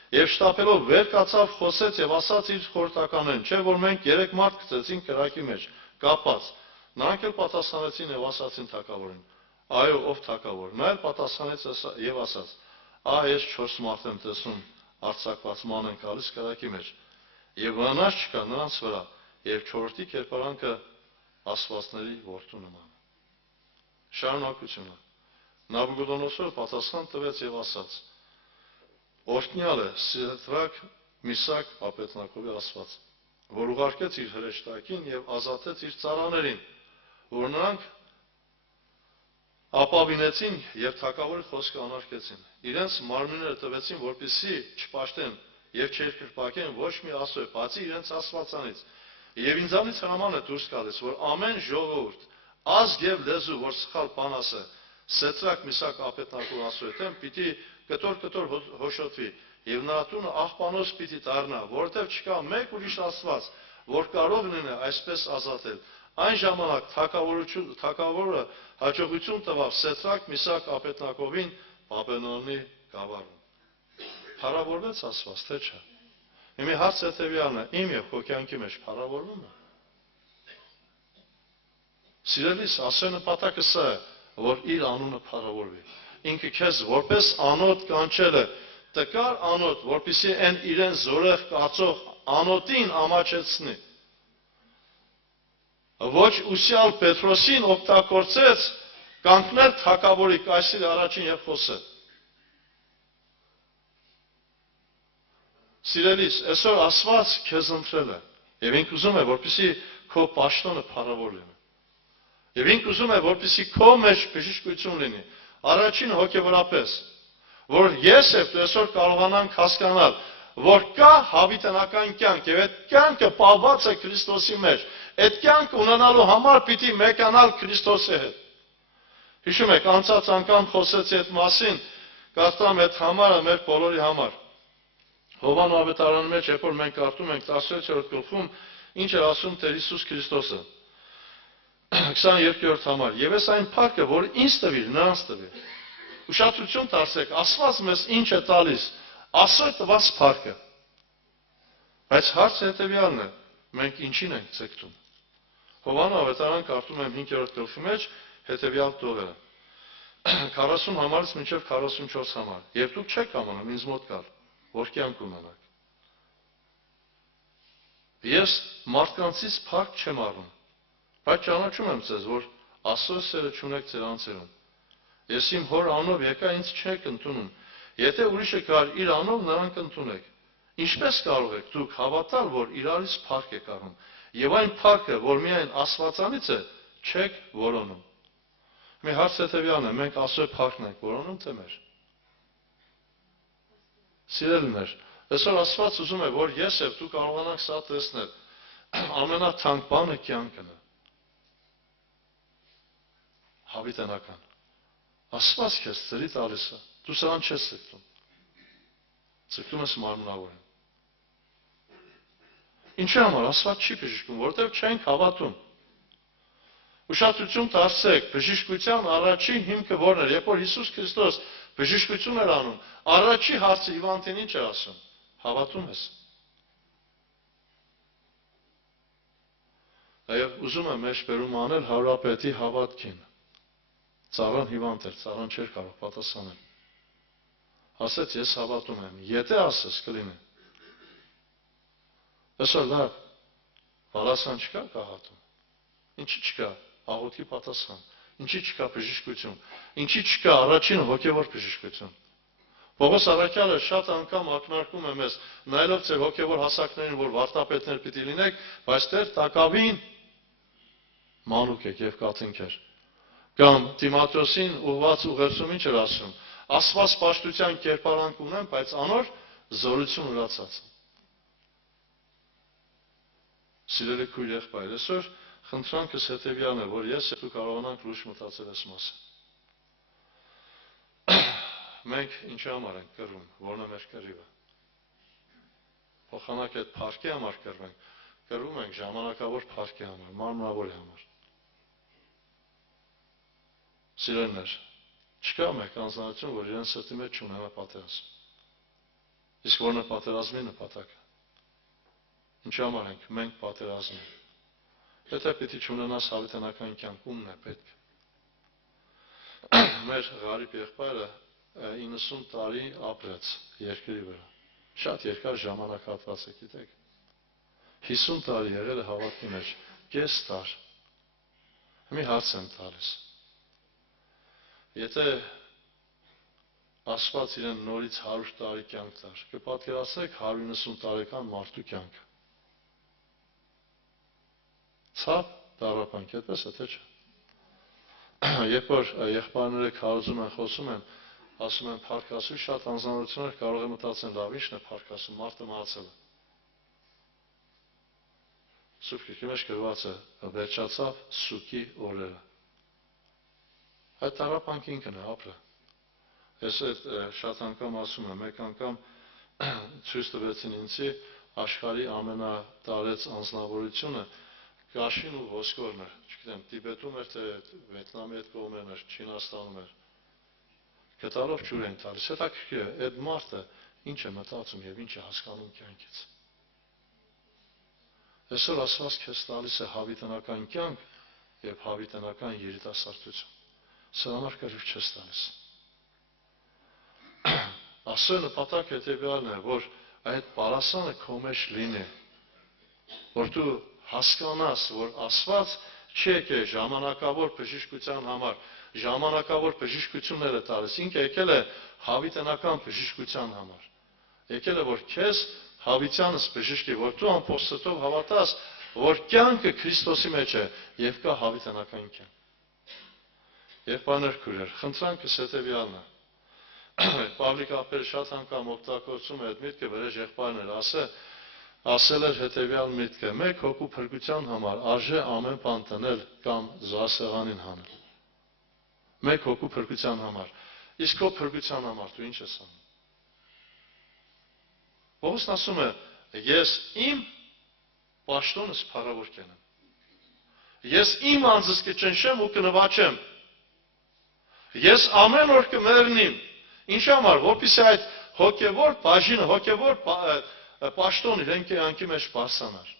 եւ շտապելով վեր կացավ, խոսեց եւ ասաց իր խորհրդականներին, չէ՞ որ մենք 3 մարդ գցեցին կրակի մեջ, կապած։ Նրանք էլ պատասխանեցին եւ ասացին թագավորին. այո, ով թագավոր։ Նա էլ պատասխանեց եւ ասաց. ես 4 մարդ եմ տեսնում, արձակված ման են գալիս կրակի մեջ։ Եվ վնաս չկա նրանց վրա, եւ 4-րդի կերպարանքը աստվածների որդու նման։ Շարունակությունը։ Նաբուկոդոնոսորը պատասխան տվեց եւ ասաց. Օրհնյալ է Սեդրակ, Միսակ, Աբեդնագովի Աստված, որ ուղարկեց իր հրեշտակին եւ ազատեց իր ծառաներին, որ նրանք ապավինեցին եւ թագավորի խոսքը անարգեցին։ Իրենց մարմինները տվեցին, որպեսզի չպաշտեն եւ չերկրպակեն ոչ մի աստծո, բացի իրենց Աստվածանից։ Եվ ինձանից հրաման է դուրս գալիս, որ ամեն ժողովուրդ, ազգ եւ լեզու, որ սխալ բան ասե, Սեդրակ, Միսակ, Աբեդնագո Աստծո հետ պիտի կտոր հոշոտվի եւ նրա տունը աղբանոց պիտի դառնա, որովհետեւ չկա մեկ ուրիշ Աստված, որ կարող լինի այսպես ազատել։ Այն ժամանակ թագավորը հաջողություն տվավ Սեդրակ, Միսակ, Աբեդնագովին Բաբելոնի գավառում։ Փառավորվեց Աստված, թե չէ։ Հիմա հարցը հետևյալն է, իմ եւ քո կյանքի մեջ փառավորվում է։ Սիրելիս, Աստծո նպատակը սա է, որ իր անունը փառավորվի։ Ինքը քեզ որպես անոթ կանչել է, տկար անոթ, որպեսզի այն իրեն զորեղ կացող անոթին ամաչեցնի։ Ոչ ուսյալ Պետրոսին օգտագործեց կանգնել թագավորի կայսրի առաջին եւ խոսել։ Սիրելիս, այսօր Աստված քեզ ընտրել է եւ ինք ուզում է, որպեսզի քո պաշտոնը փառավոր լինի։ Եվ ինք ուզում է, որպեսզի քո մեջ բժշկություն լինի, առաջին հոգևորապես, որ ես եւ դու այսօր կարողանանք հասկանալ, որ կա հավիտենական կյանք, եւ այդ կյանքը պահված է Քրիստոսի մեջ։ Այդ կյանքը ունենալու համար պիտի մեկանալ Քրիստոսի հետ։ Հիշում եք, անցած անգամ խոսեցի այդ մասին, կարծում այդ համարը մեր բոլորի համար։ Հովան ավետարանի մեջ, երբ որ մենք կարդում ենք 16-րդ գլխում, ինչ է ասում Տեր Հիսուս Քրիստոսը։ 22-րդ համար. Եվ այս այն փառքը, որ ինձ տվիր, նրանց տվիր։ Ուշադրություն դարձեք, Աստված մեզ ինչ է տալիս, Աստծո տված փառքը։ Բայց հարցը հետևյալն է, մենք ինչին ենք ցկտում։ Հովան ավետարան կարդում եմ 5-րդ գլխի մեջ հետևյալ տողերը։ 40 համարից մինչև 44 համար։ Եվ դուք չեք կամենում ինձ մոտ գալ, որ կյանք ունենաք։ Ես մարդկանցից փառք չեմ առնում, բայց ճանաչում եմ ձեզ, որ Աստծո սերը չունեք ձեր անձերում։ Ես իմ հոր անով եկա, ինձ չեք ընդունում։ Եթե ուրիշը գար իր անով, նրան կընդունեք։ Ինչպես կարող եք դուք հավատալ, որ իրարից փառք եք առնում, եւ այն փառքը, որ միայն Աստվածանից է, չեք որոնում։ Մի հարց հետևյալն է, մենք Աստծո փառքն ենք որոնում, թե մեր։ Սիրելիներ, այսօր Աստված ուզում է, որ ես եւ դու կարողանանք սա տեսնել։ Ամենաթանկ բանը կյանքն է։ Հավիտենական։ Աստված քեզ ծրի տալիս է, դու սրան չես ցկտում։ Ցկտում ես մարմնավորին։ Ինչի համար Աստված չի բժշկում, որովհետև չենք հավատում։ Ուշադրություն դարձեք, բժշկության առաջին հիմքը որն էր, երբ որ Հիսուս Քրիստոս բժշկություն էր անում, առաջի հարցը հիվանդին ինչ էր ասում։ Հավատում ես։ Եվ ուզում եմ մեջբերում անել հարապետի հավատքին։ Ծառան հիվանդ էր, ծառան չէր կարող պատասխանել։ Ասեց, ես հավատում եմ, եթե ասես կլինի։ Այսօր լավ, բալասան չկա կահատում։ Ինչի չկա աղոթքի պատասխան, ինչի չկա բժշկություն, ինչի չկա առաջին հոգևոր բժշկություն։ Պողոս առաքյալը շատ անգամ ակնարկում է մեզ, նայելով ձեր հոգևոր հասակներին, որ վարտապետներ պիտի լինեք, բայց դեռ տակավին մանուկ եք եւ կաթնքեր։ Կամ Տիմոթեոսին ուղված ուղերձում ինչ էր ասում. Աստված պաշտության կերպարանք ունեմ, բայց անոր զորություն ուրացած։ Սիրելի քույր եղբայր, այսօր խնդրանքս հետևյալն է, որ ես դու կարողանանք լուրջ մտածել այս մասը։ Մենք ինչի համար ենք կռվում, որն է մեր կռիվը։ Փոխանակ այդ փառքի համար կռվենք, կռվում ենք ժամանակավոր փառքի համար, մարմնավորի համար։ Սիրելիներ, չկա մեկ անձնություն, որ իրեն սրտի մեջ չունենա պատերազմ։ Իսկ որն է պատերազմի նպատակը։ Ինչի համար ենք մենք պատերազմում։ Եթե պիտի չունենաս հավիտենական կյանք, ումն է պետք։ Մեր Ղարիբ եղբայրը 90 տարի ապրեց երկրի վրա։ Շատ երկար ժամանակահատված է, գիտեք։ 50 տարի եղել է հավատքի մեջ, կես տար։ Մի հարց եմ տալիս։ Եթե Աստված իրեն նորից 100 տարի կյանք տար, կպատկերացրեք 190 տարեկան մարդու կյանքը։ Ցավ դարապանք, այդպես է, թե չէ։ Երբ որ եղբայրները քարոզում են, խոսում են, ասում են փառքասու, շատ անձնավորություններ կարող է մտածեն, լավ, ի՞նչն է փառքասու, մարդը մահացել է։ Սուրբ Գրքի մեջ գրված է, վերջացավ սուկի օրերը։ Այդ տառապանք ինքն է ապրը։ Ես շատ անգամ ասում եմ, մեկ անգամ ցույց տվեցին ինձի աշխարհի ամենատարեց անձնավորությունը Կաշին ու ոսկորն էր, չգիտեմ, Տիբետում էր, թե Վիետնամի այդ կողմերն էր, Չինաստանում էր։ Գետալով ջուր են տալիս, հետաքրքիր է, այդ մարդը ինչ է մտածում եւ ինչ է հասկանում կյանքից։ Այսօր Աստված քեզ տալիս է հավիտենական կյանք եւ հավիտենական երիտասարդություն։ Սրա համար կրիվ չես տալիս։ Աստծո նպատակը հետեւյալն է, որ այդ պարասանը քո մեջ լինի, որ դու հասկանաս, որ Աստված չի եկել ժամանակավոր բժշկության համար, ժամանակավոր բժշկություններ է տալիս, ինքը եկել է հավիտենական բժշկության համար։ Եկել է, որ քեզ հավիտյանս բժշկի, որ դու ամփոստով հավատաս, որ կյանքը Քրիստոսի մեջ է եւ կա հավիտենական կյանք։ Եղբայրներ քույրեր, խնդրանքս հետևյալն է։ Պավլիկ ապերը շատ անգամ օգտագործում է այդ միտքը, վրեժ եղբայրներ, ասել էր հետևյալ միտքը. մեկ հոգու փրկության համար արժե ամեն բան տնել կամ զոհասեղանին հանել։ Մեկ հոգու փրկության համար։ Իսկ քո փրկության համար դու ինչ ես անում։ Պողոսն ասում է, ես իմ պաշտոնս փառավոր կենեմ։ Ես իմ անձս կճնշեմ ու կնվաճեմ։ Ես ամեն օր կմեռնիմ։ Ինչ համար, որպեսզի այդ հոգևոր բաժինը, հոգևոր պաշտոնը իրեն կյանքի մեջ բարձրանար։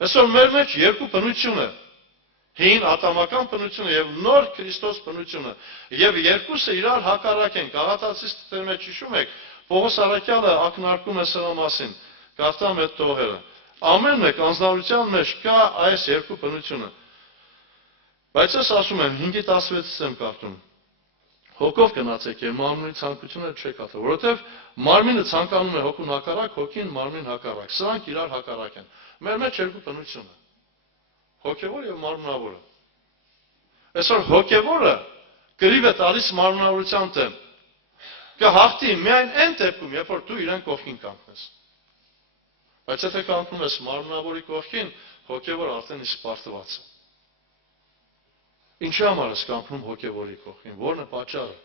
Այսօր մեր մեջ երկու բնություն է։ Հին ատամական բնությունը եւ նոր Քրիստոս բնությունը։ Եվ երկուսը իրար հակառակ են։ Գաղատացիս թղթերի մեջ հիշում եք, Պողոս առաքյալը ակնարկում է սրա մասին։ Կարդամ այդ տողերը։ Ամեն մեկ անձնավորության մեջ կա այս երկու բնությունը։ Բայց ես ասում եմ 5:16-ից եմ կարդում։ Հոգով գնացեք եւ մարմնի ցանկությունը չեք աթը, որովհետեւ մարմինը ցանկանում է հոգուն հակառակ, հոգին մարմնին հակառակ։ Սրանք իրար հակառակ են։ Մեր մեջ երկու բնություն է։ Հոգևոր եւ մարմնավորը։ Այսօր հոգևորը գրիվ է տալիս մարմնավորության դեմ։ Կհաղթի միայն այն դեպքում, երբ որ դու իրեն կողքին կանգնես։ Բայց եթե կանգնում ես մարմնավորի կողքին, հոգևորը արդեն իսկ պարտված է։ Ինչի համար ես կանգնում հոգևորի կողքին, որն է պատճառը։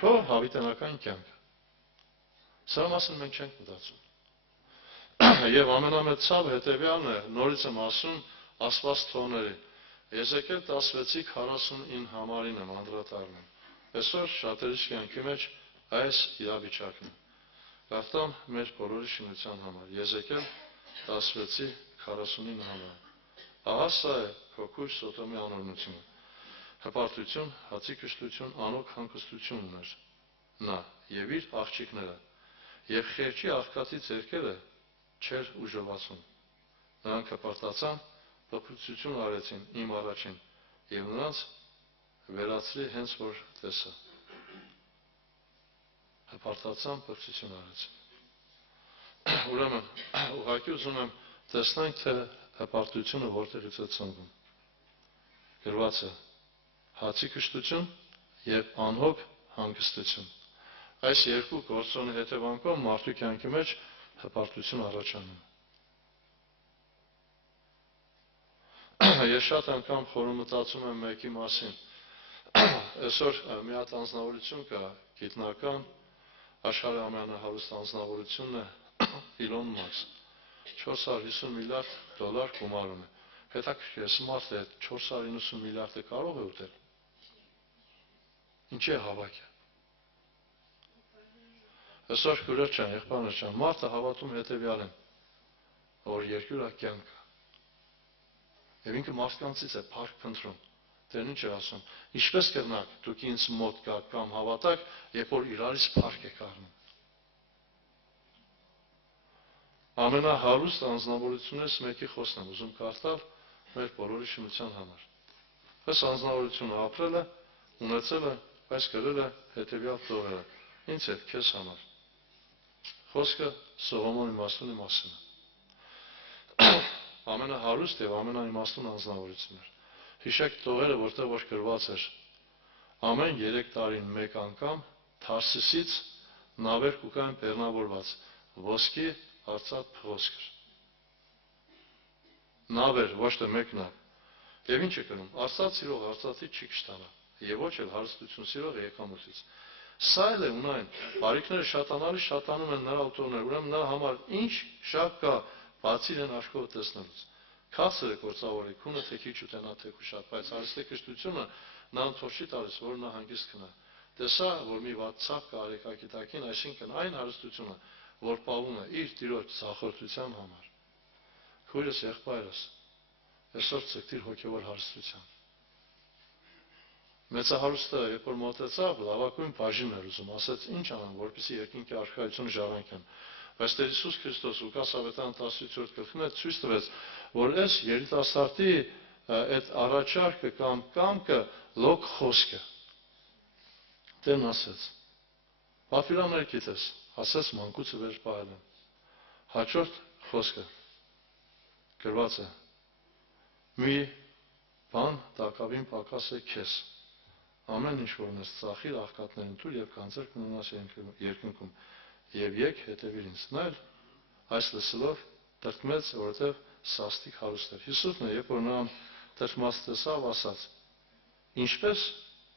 Քո հավիտենական կյանքը։ Սրա մասին մենք չենք մտածում։ Եվ ամենամեծ ցավը հետևյալն է, նորից եմ ասում, ասված թողների։ Եզեկիել 16:49 համարին եմ անդրադառնում։ Այսօր շատերի կյանքի մեջ այս իրավիճակն է։ Կարդամ մեր բոլորի շինության համար։ Եզեկիել 16:49 համար։ Ահա սա է քո քույր Սոդոմի անօրենությունը։ Հպարտություն, հացի կշտություն, անօգ հանգստություն ուներ նա եւ իր աղջիկները, եւ խեղճի աղքատի ձեռքերը չեր ուժովացում։ Նրանք հպարտացան, փոփրություն արեցին իմ առաջին եւ նրանց վերացրի հենց որ տեսա։ Հպարտացան, փոփրություն արեցին։ Ուրեմն, ուղղակի ուզում եմ տեսնենք, թե հպարտությունը որտեղից է ծնվում։ Գրված է հացի կշտություն եւ անհոգ հանգստություն։ Այս երկու գործոնի հետևանքով մարդու կյանքի մեջ հպարտություն առաջանում։ Ես շատ անգամ խորհրդատում եմ մեկի մասին։ Այսօր մի հատ անձնավորություն կա, գիտնական, աշխարհի ամենահարուստ անձնավորությունն է Իլոն Մասկ։ 450 միլիարդ դոլար գումարում է։ Հետաքրքիր է, մարդը այդ 490 միլիարդը կարող է ուտել։ Ինչ է հավաքը։ Այսօր քույրեր ջան, եղբայրներ ջան, մարդը հավատում հետևյալն, որ երկյուրա կյանք կա։ Եվ ինքը մարդկանցից է փառք փնտրում։ Դեռ ինչ է ասում, ինչպես կրնակ դուք ինձ մոտ գաք կամ հավատաք, երբ որ իրարից փառք եք առնում։ Ամենահարուստ անձնավորություններից մեկի խոսքն եմ ուզում կարդալ մեր բոլորի շինության համար։ Այս անձնավորությունը ապրել է, ունեցել է, բայց գրել է հետևյալ տողերը։ Ինձ հետ քեզ համար։ Խոսքը Սողոմոն իմաստունի մասին է։ Ամենահարուստ եւ ամենաիմաստուն անձնավորությունն էր։ Հիշեք տողերը, որտեղ որ գրված էր. ամեն 3 տարին մեկ անգամ Թարսիսից նավեր կուկային բեռնավորված ոսկի արծաթ փղոսկր։ Նավեր, ոչ թե մեկ նավ։ Եվ ինչ է կրում, արծաթ սիրող արծաթի չի կշտանա, եւ ոչ էլ հարստություն սիրող եկամուտից։ Սա էլ է ունայն, բարիքները շատանալի շատանում են նրա ուտորներ, ուրեմն նրա համար ինչ շակ կա, բացի իրեն աշխովը տեսնելուց։ Քասր է գործավորի, քունը թե քիչ ուտենա, թե շատ, բայց հարստեկշտությունը նրան թող չի տալիս, որ նա հանգիստ քնա։ Տեսա, որ մի վատ ցավ կա արեկակի տակին, այսինքն այն հարստությունը, որ պահում է իր տիրոջ ցախորտության համար։ Քույրս, եղբայրս, այսօր ցկտիր հոգևոր հարստության։ Մեծահարուստը, երբ որ մոտեցավ, լավագույն բաժին էր ուզում, ասեց ինչ անեմ, որպեսզի երկինքի արքայություն ժառանգեմ։ Բայց Տեր Հիսուս Քրիստոս Ղուկաս ավետարան 18-րդ գլխին ցույց տվեց, որ այս երիտասարդի այդ առաջարկը կամ կամքը լոկ խոսքը։ Տերն ասեց. «Պատվիրաններ գիտես», ասեց մանկուցը վեր պահել եմ։ Հաջորդ խոսքը գրված է. «Մի բան տակավին պակաս է քեզ։ Ամեն ինչ որ ես ծախիր աղքատներին թույլ եւ կանցեր կմնաս երկնքում։ Եվ եկ հետևիր ինձ։ Նա էլ այս լսելով տրտմեց, որովհետեւ սաստիկ հարուստ էր։ Հիսուսն է, երբ որ նրան տրտմած տեսավ, ասաց. Ինչպես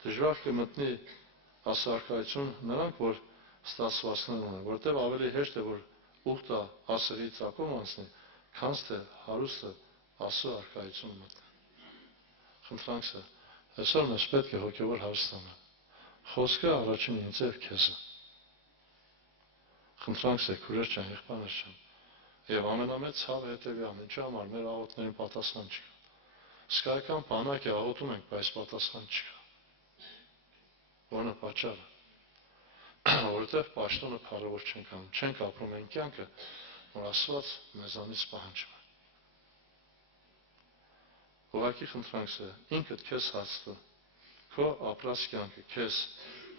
դժվար կմտնի ասարքայություն նրանք, որ ստացվածներ ունեն, որովհետեւ ավելի հեշտ է, որ ուխտը ասերի ծակով անցնի, քան թե հարուստը Աստծո արքայություն մտնի։ Խնդրանք է, այսօր մեզ պետք է հոգևոր հարստանալ։ Խոսքը առաջին ինձ եւ քեզը։ Խնդրանք է, քուրեր ջան, եղբայրներ ջան։ Եվ ամենամեծ ցավը հետեւյալն է, ինչի համար մեր աղոթներին պատասխան չկա։ Սկայական բանակ է աղոթում ենք, բայց պատասխան չկա։ Որն է պատճառը։ Որովհետև պաշտոնը փառավոր չենք անում, չենք ապրում այն կյանքը, որ Աստված մեզանից պահանջում է։ Ուղղակի խնդրանք է, ինքդ քեզ հաստո, քո ապրած կյանքը քեզ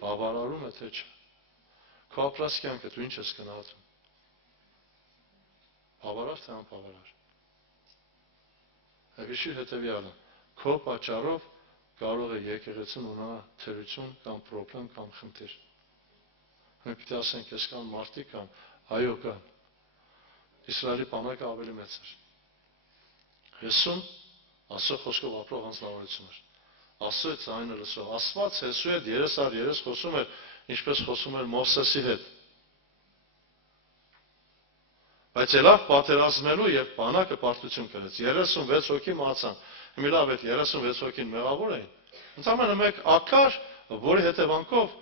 բավարարում է թե չէ։ Քո ապրած կյանքը դու ինչ ես գնահատում։ Բավարար թե անբավարար։ Հիշիր հետևյալը, քո պատճառով կարող է եկեղեցին ունենալ թերություն կամ պրոբլեմ կամ խնդիր։ Մենք պիտի ասենք, ես կան մարդիկ կամ այո կան։ Իսրայելի բանակը ավելի մեծ էր։ 50 Աստծո խոսքով ապրող անձնավորություն էր։ Աստծո ձայնը լսող։ Աստված Հեսու հետ 3x3 խոսում էր, ինչպես խոսում էր Մովսեսի հետ։ Բայց ելավ պատերազմելու եւ բանակը պարտություն կրեց։ 36 հոգի մահացան։ Հիմա լավ է, 36 հոգին մեղավոր էին։ Ընդհանրապես մեկ ակար, որի հետևանքով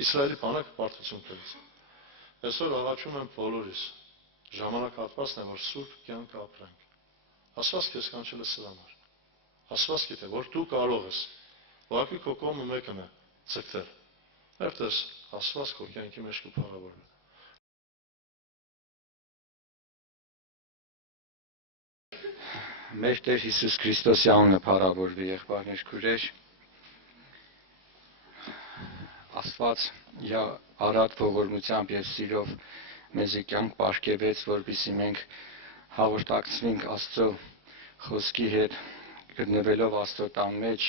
Իսրայելի բանակը պարտություն կրեց։ Այսօր աղաչում եմ բոլորիս, ժամանակահատվածն է, որ սուրբ կյանք ապրենք։ Աստված քեզ կանչել է սրա համար։ Աստված գիտե, որ դու կարող ես։ Ուղղակի քո կողմը մեկն է՝ ցկտել։ Այդպես Աստված քո կյանքի մեջ կփառավորվի։ Մեր Տեր Հիսուս Քրիստոսի անունը փառավորվի, եղբայրներ, քուրեր։ Աստված իր առատ ողորմությամբ եւ սիրով մեզի կյանք պարգևեց, որպեսզի մենք հաղորդակցվենք Աստծո խոսքի հետ, գտնվելով Աստծո տան մեջ,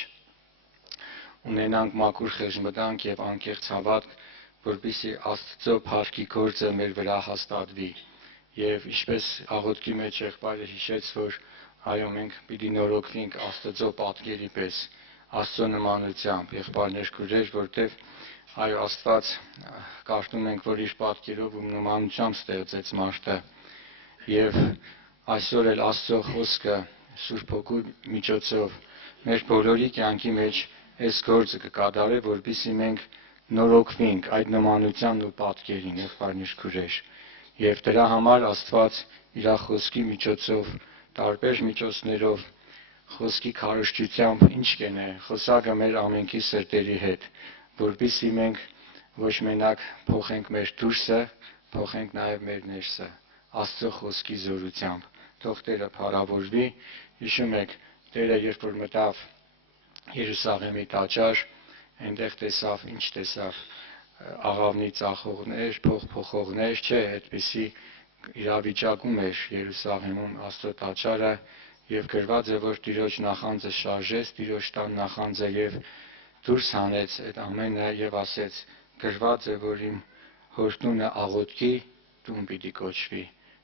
ունենանք մաքուր խեղճմտանք եւ անկեղծ հավատք, որպեսզի Աստծո փառքի գործը մեր վրա հաստատվի։ Եվ ինչպես աղոթքի մեջ եղբայրը հիշեց, որ այո, մենք պիտի նորոգվենք Աստծո պատկերի պես, Աստծո նմանությամբ, եղբայրներ, քուրեր, որտեղ այո, Աստված կարդում ենք, որ իր պատկերով ու նմանությամբ ստեղծեց մարդը։ Եվ այսօր էլ Աստծո խոսքը Սուրբ Հոգու միջոցով մեր բոլորի կյանքի մեջ այս գործը կկատարի, որպեսզի մենք նորոգվենք այդ նմանությանն ու պատկերին, եղբայրներ, քուրեր։ Եվ դրա համար Աստված իր խոսքի միջոցով, տարբեր միջոցներով, խոսքի քարոզչությամբ ինչ կենե, խոսակը մեր ամենքի սրտերի հետ, որպեսզի մենք ոչ մենակ փոխենք մեր դուրսը, փոխենք նաև մեր ներսը, Աստծո խոսքի զորությամբ։ Թող Տերը փառավորվի։ Հիշում եք, Տերը երբ որ մտավ Երուսաղեմի տաճար, այնտեղ տեսավ, ինչ տեսավ, աղավնի ծախողներ, փոխողներ, չէ, այդպիսի իրավիճակում էր Երուսաղեմում Աստծո տաճարը, եւ գրված է, որ Տիրոջ նախանձը շարժեց, Տիրոջ տան նախանձը եւ դուրս հանեց այդ ամենը եւ ասեց. գրված է, որ իմ հորտունը աղոթքի տուն պիտի կոչվի։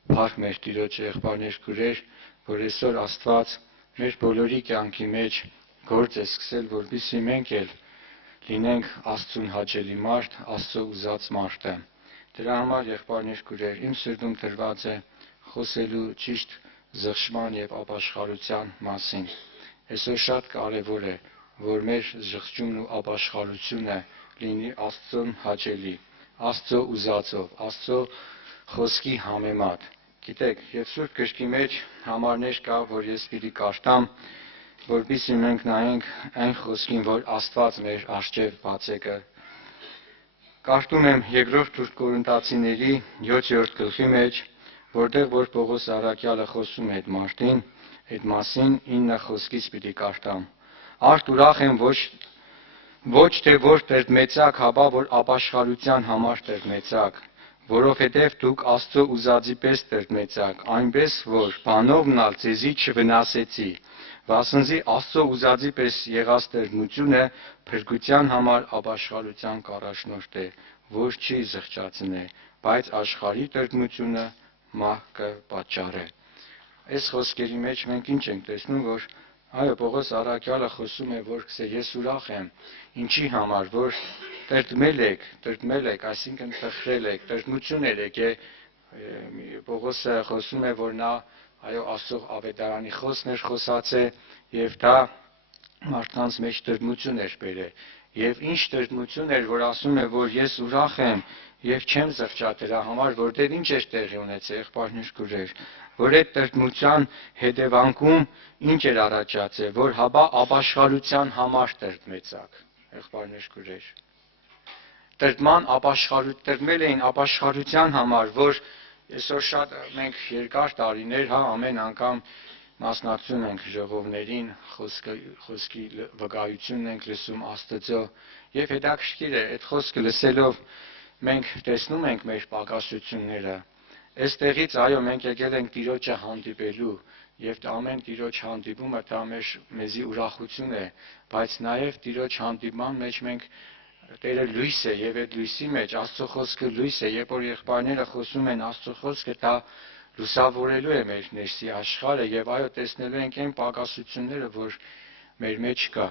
Փառք մեր Տիրոջ, եղբայրներ, քուրեր, որ այսօր Աստված մեր բոլորի կյանքի մեջ գործ է սկսել, որպեսզի մենք էլ լինենք Աստծուն հաճելի մարդ, Աստծո ուզած մարդը։ Դրա համար, եղբայրներ, քուրեր, իմ սրտում դրված է խոսելու ճիշտ զղջման եւ ապաշխարության մասին։ Այսօր շատ կարեւոր է, որ մեր զղջումն ու ապաշխարությունը լինի Աստծուն հաճելի, Աստծո ուզածով, Աստծո խոսքի համեմատ։ Գիտեք, եւ Սուրբ Գրքի մեջ համարներ կա, որ ես պիտի կարդամ, որպեսզի մենք նայենք այն խոսքին, որ Աստված մեր առջև բացե կը։ Կարդում եմ Երկրորդ Կորինթացիների 7-րդ գլխի մեջ, որտեղ որ Պողոս առաքյալը խոսում է այդ մարդին, այդ մասին 9 խոսքից պիտի կարդամ։ Արդ ուրախ եմ ոչ թե որ դերմեցակ, հապա որ ապաշխարության համար դերմեցակ, որովհետև դուք Աստծո ուզածի պես տրտմեցաք, այնպես որ բանովն ալ ձեզի չվնասեցի, վասնզի Աստծո ուզածի պես եղած տրտմությունը փրկության համար ապաշխարության կառաջնորդ է, որ չի զղջացնե, բայց աշխարհի տրտմությունը մահ կպատճառե։ Այս խոսքերի մեջ մենք ինչ ենք տեսնում, որ այո, Պողոս առաքյալը խոսում է, որ ես ուրախ եմ, ինչի համար, որ տրտմել եք, այսինքն տխրել եք, տրտմություններ եք, Պողոսը խոսում է, որ նա այո Աստծո ավետարանի խոսքն էր խոսած է, եւ դա մարդկանց մեջ տրտմություն էր բերել։ Եվ ինչ տրտմություն էր, որ ասում է, որ ես ուրախ եմ եւ չեմ զղջա դրա համար, որտեղ ինչ էր տեղի ունեցել, եղբայրներ քույրեր, որ այդ տրտմության հետևանքում ինչ էր առաջացել, որ հաբա ապաշխարության համար տրտմեցաք, եղբայրներ քույրեր։ Տրտմել էին ապաշխարության համար, որ այսօր շատ մենք երկար տարիներ, ամեն անգամ մասնակցում ենք ժողովներին, խոսքի վկայությունն ենք լսում Աստծո, եւ հետաքրքիր է, այդ խոսքը լսելով մենք տեսնում ենք մեր պակասությունները։ Այստեղից այո մենք եկել ենք Տիրոջը հանդիպելու եւ ամեն Տիրոջ հանդիպումը դա մեզի ուրախություն է, բայց նաեւ Տիրոջ հանդիպման մեջ մենք Տերը լույս է եւ այդ լույսի մեջ Աստծո խոսքը լույս է, երբ որ եղբայրները խոսում են Աստծո խոսքը, դա լուսավորելու է մեր ներսի աշխարհը եւ այո տեսնելու ենք այն պակասությունները, որ մեր մեջ կա։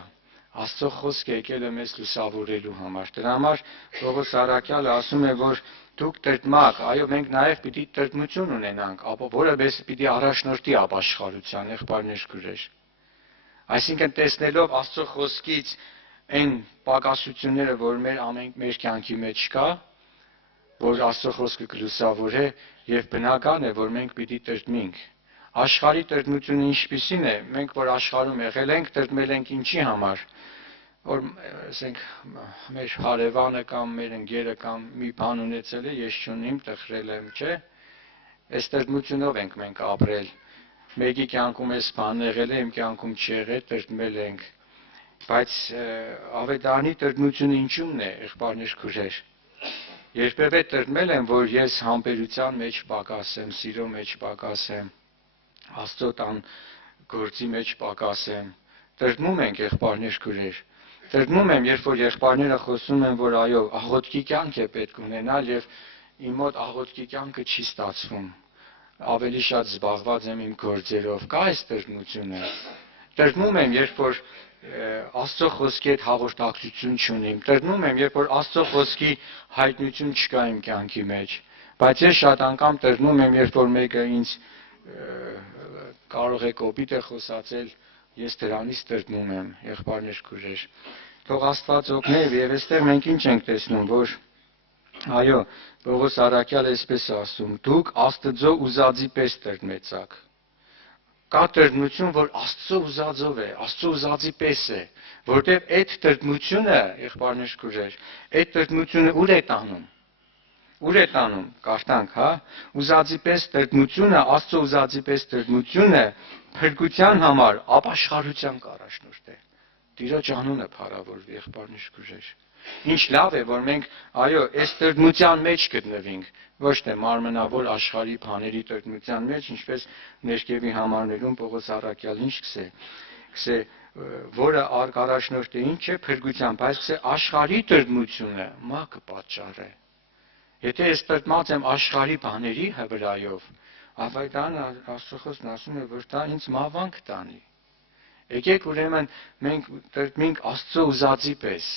Աստծո խոսքը եկել է մեզ լուսավորելու համար։ Դրա համար Պողոս առաքյալը ասում է, որ դուք տրտմակ, այո մենք նաեւ պիտի տրտմություն ունենանք, ապա որը պիտի առաջնորդի ապաշխարության, եղբայրներ քույրեր։ Այսինքն տեսնելով Աստծո խոսքից այն պակասությունները, որ մեր կյանքի մեջ կա, որ Աստծո խոսքը կլուսավորե եւ բնական է, որ մենք պիտի տրտմենք։ Աշխարհի տրտմությունը ինչպիսին է, մենք որ աշխարհում եղել ենք, տրտմել ենք ինչի համար, որ ասենք մեր հարևանը կամ մեր ընկերը կամ մի բան ունեցել է, ես չունիմ, տխրել եմ, չէ՞։ Այս տրտմությունով ենք մենք ապրել։ Մեկի կյանքում էս բանն եղել է, իմ կյանքում չի եղել, տրտմել ենք։ Բայց ավետարանի տրտմությունը ինչու՞մն է, եղբայրներ քույրեր։ Երբևէ տրտմել եմ, որ ես համբերության մեջ պակաս եմ, սիրո մեջ պակաս եմ, Աստծո տան գործի մեջ պակաս եմ։ Տրտմում ենք, եղբայրներ քույրեր։ Տրտմում եմ, երբ որ եղբայրները խոսում են, որ այո, աղոթքի կյանք է պետք ունենալ եւ իմ մոտ աղոթքի կյանքը չի ստացվում։ Ավելի շատ զբաղված եմ իմ գործերով, կա այս տրտմությունը։ Տրտմում եմ, երբ որ Աստծո խոսքի հետ հաղորդակցություն չունեմ։ Տրտմում եմ, երբ որ Աստծո խոսքի հայտնություն չկա իմ կյանքի մեջ։ Բայց ես շատ անգամ տրտմում եմ, երբ որ մեկը ինձ կարող է կոպիտ է խոսացել, ես դրանից տրտմում եմ, եղբայրներ քույրեր։ Թող Աստված օգնի եւ այստեղ մենք ինչ ենք տեսնում, որ այո, Պողոս առաքյալը այսպես ասում. դուք Աստծո ուզածի պես տրտմեցաք։ Կա տրտմություն, որ Աստծո ուզածով է, Աստծո ուզածի պես է, որտեղ այդ տրտմությունը, եղբայրներ քույրեր, այդ տրտմությունը ուր է տանում։ Ուր է տանում, կարդանք, ուզածի պես տրտմությունը, Աստծո ուզածի պես տրտմությունը փրկության համար ապաշխարության կառաջնորդ է։ Տիրոջ անունը փառավորվի, եղբայրներ քույրեր։ Ինչ լավ է, որ մենք այո, այս տրտմության մեջ գտնվենք, ոչ թե մարմնավոր աշխարհի բաների տրտմության մեջ, ինչպես ներքևի համարներում Պողոս առաքյալն ինչ գսե, որը առաջնորդ է ինչ է փրկության, բայց գսե աշխարհի տրտմությունը մահ կպատճառե։ Եթե ես տրտմած եմ աշխարհի բաների վրայով, ավետարանը Աստծո խոսքն ասում է, որ դա ինձ մահվան կտանի։ Եկեք ուրեմն մենք տրտմենք Աստծո ուզածի պես։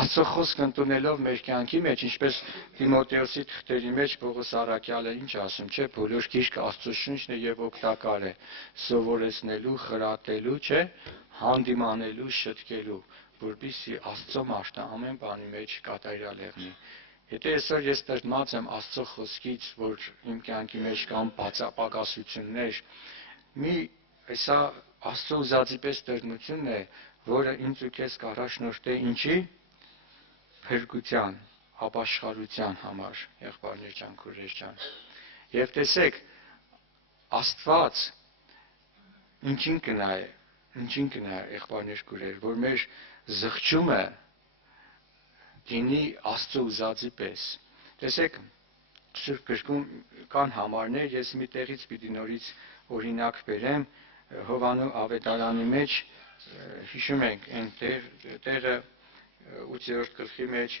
Աստծո խոսքը ընդունելով մեր կյանքի մեջ, ինչպես Տիմոթեոսի թղթերի մեջ Պողոս առաքյալը ինչ ասում, չէ, բոլոր գիրքը Աստծո շունչն է եւ օգտակար է, սովորեցնելու, խրատելու, չէ, հանդիմանելու, շտկելու, որպեսզի Աստծո մարդը ամեն բանի մեջ կատարյալ եղնի։ Եթե այսօր ես տրտմած եմ Աստծո խոսքից, որ իմ կյանքի մեջ կան բացապակասություններ, հեսա Աստծո ուզածի պես տրտմությունն է, որը ինձ ու քեզ կառաջնորդի ինչի փրկության, ապաշխարության համար, եղբայրներ ջան, քույրեր ջան։ Եվ տեսեք, Աստված ինչին կնայ, եղբայրներ քույրեր, որ մեր զղջումը լինի Աստծո ուզածի պես։ Տեսեք, Սուրբ գրքում կան համարներ, ես մի տեղից պիտի նորից օրինակ բերեմ, Հովանու ավետարանի մեջ հիշում ենք այն տեղը 8-րդ գլխի մեջ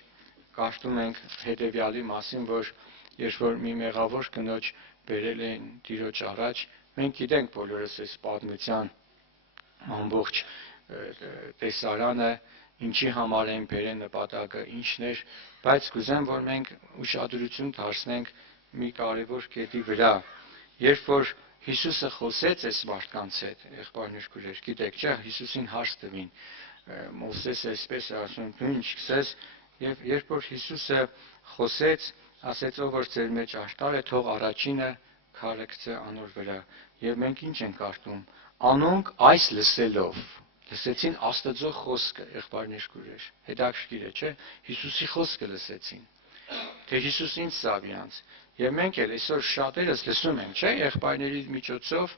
կարդում ենք հետևյալի մասին, որ երբ որ մի մեղավոր կնոջ բերել են Տիրոջ առաջ, մենք գիտենք բոլորս այս պատմության ամբողջ տեսարանը, ինչի համար են բերել, նպատակը ինչն էր, բայց կուզեմ, որ մենք ուշադրություն դարձնենք մի կարևոր կետի վրա, երբ որ Հիսուսը խոսեց այս մարդկանց հետ, եղբայրներ քույրեր, գիտեք, չէ, Հիսուսին հարց տվին, Մովսեսը այսպես է ասում, դու ինչ կսես, եւ երբ որ Հիսուսը խոսեց, ասեց, ով որ ձեր մեջ աշտար է, թող առաջինը քարը գցե անոր վրա, եւ մենք ինչ ենք կարդում, անոնք այս լսելով լսեցին Աստծո խոսքը, եղբայրներ քույրեր, հետաքրքիր է, չէ, Հիսուսի խոսքը լսեցին, թե Հիսուս ինչ սավ իրանց, եւ մենք էլ այսօր շատերս լսում ենք, չէ, եղբայրների միջոցով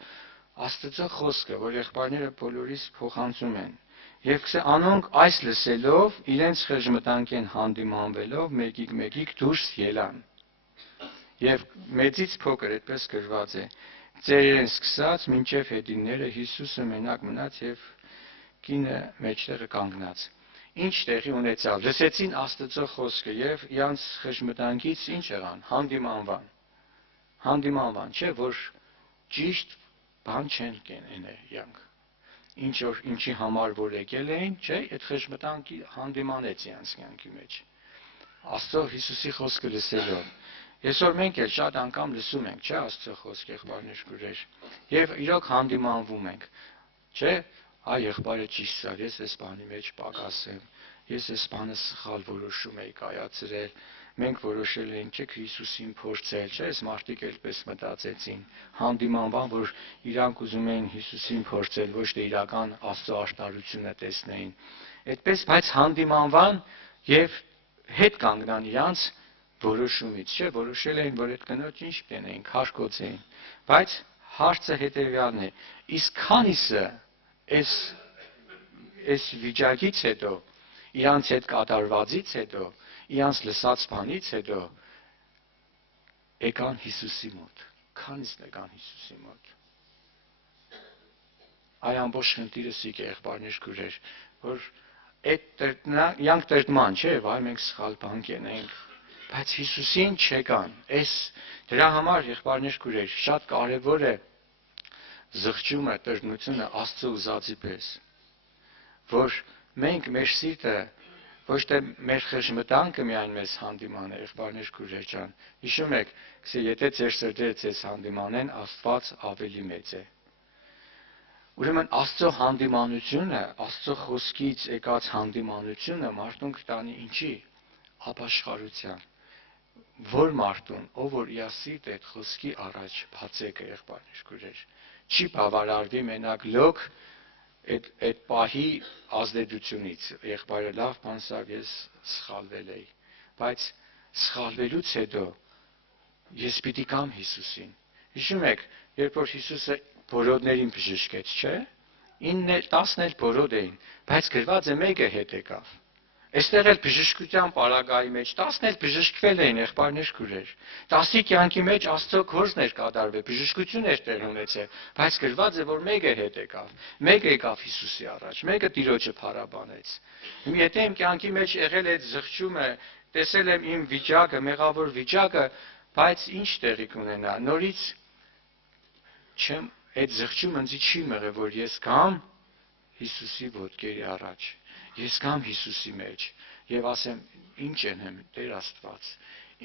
Աստծո խոսքը, որ եղբայրները բոլորիս փոխանցում են, եւ գսե անոնք այս լսելով իրենց խժմտանքեն հանդիմանվելով մեկիկ դուրս ելան, եւ մեծից փոքր այդպես գրված է, ծերերեն սկսած մինչև հետինները Հիսուսը մենակ մնաց եւ կինը մեջտեղը կանգնած։ Ինչ տեղի ունեցավ։ Լսեցին Աստծո խոսքը եւ իրանց խժմտանքից ինչ եղան։ Հանդիմանվան, չէ՞ որ ճիշտ բան չեն կենեն իրանք։ Ինչի համար որ եկել էին, չէ՞, այդ խժմտանքի հանդիմանեց իրանց կյանքի մեջ։ Աստծո Հիսուսի խոսքը լսելով։ Այսօր մենք էլ շատ անգամ լսում ենք, չէ՞, Աստծո խոսքը, եղբայրներ քույրեր, եւ իրոք հանդիմանվում ենք, չէ՞։ Այ եղբայրը ճիշտ է, ես այս բանի մեջ պակաս եմ, ես այս բանը սխալ որոշում եի կայացրել, մենք որոշել ենք, չէ՞, Հիսուսին փորձել, չէ՞, այս մարդիկ այդպես մտածեցին, հանդիմանվան, որ իրանք ուզում էին Հիսուսին փորձել, ոչ թե իրական Աստծո աշտարությունը տեսնեին։ Այդպես, բայց հանդիմանվան եւ հետ կանգնան իրանց որոշումից, չէ՞, որոշել էին, որ այդ կնոջ ինչ կնեին, քարկոծեին։ Բայց հարցը հետեւյալն է. իսկ քանիսը այս վիճակից հետո, իրանց հետ կատարվածից հետո, իրանց լսած բանից հետո եկան Հիսուսի մոտ։ Քանիսն եկան Հիսուսի մոտ։ Այ ամբողջ խնդիրը սիկ է, եղբայրներ քույրեր, որ իրանք տրտման, չէ, այ մենք սխալ բան կենենք, բայց Հիսուսին չեկան։ Դրա համար, եղբայրներ քույրեր, շատ կարևոր է զղջումը, տրտմությունը Աստծո ուզածի պես, որ մենք մեր սիրտը ոչ թե մեր խժմտանքը միայն մեզ հանդիման է, եղբայրներ քույրեր ջան, հիշում եք, եթե ձեր սրտերը ձեզ հանդիմանեն, Աստված ավելի մեծ է։ Ուրեմն Աստծո հանդիմանությունը, Աստծո խոսքից եկած հանդիմանությունը մարդուն կտանի ինչի։ Ապաշխարության։ Որ մարդուն, ով որ իր սիրտը այդ խոսքի առաջ բացեք է, եղբայրներ քույրեր, չի բավարարվի մենակ լոկ այդ պահի ազդեցությունից, եղբայրը լավ բան սա ես սխալվել էի, բայց սխալվելուց հետո ես պիտի կամ Հիսուսին։ Հիշում եք, երբ որ Հիսուսը բորոդներին բժշկեց, չէ՞, 10 էլ բորոդ էին, բայց գրված է մեկը հետ եկավ։ Այստեղ էլ բժշկության պարագայի մեջ 10 էլ բժշկվել էին, եղբայրներ քույրեր։ 10-ի կյանքի մեջ Աստծո գործն էր կատարվել, բժշկություն էր տեղ ունեցել, բայց գրված է, որ մեկը հետ եկավ։ Մեկը եկավ Հիսուսի առաջ, մեկը Տիրոջը փառաբանեց։ Եթե իմ կյանքի մեջ եղել է այդ զղջումը, տեսել եմ իմ վիճակը, մեղավոր վիճակը, բայց ինչ տեղի կունենա։ Նորից այդ զղջումը ինձ չի մեղել, որ ես կամ Հիսուսի ոտքերի առաջ, ես կամ Հիսուսի մեջ եւ ասեմ, ինչ եմ Տեր Աստված,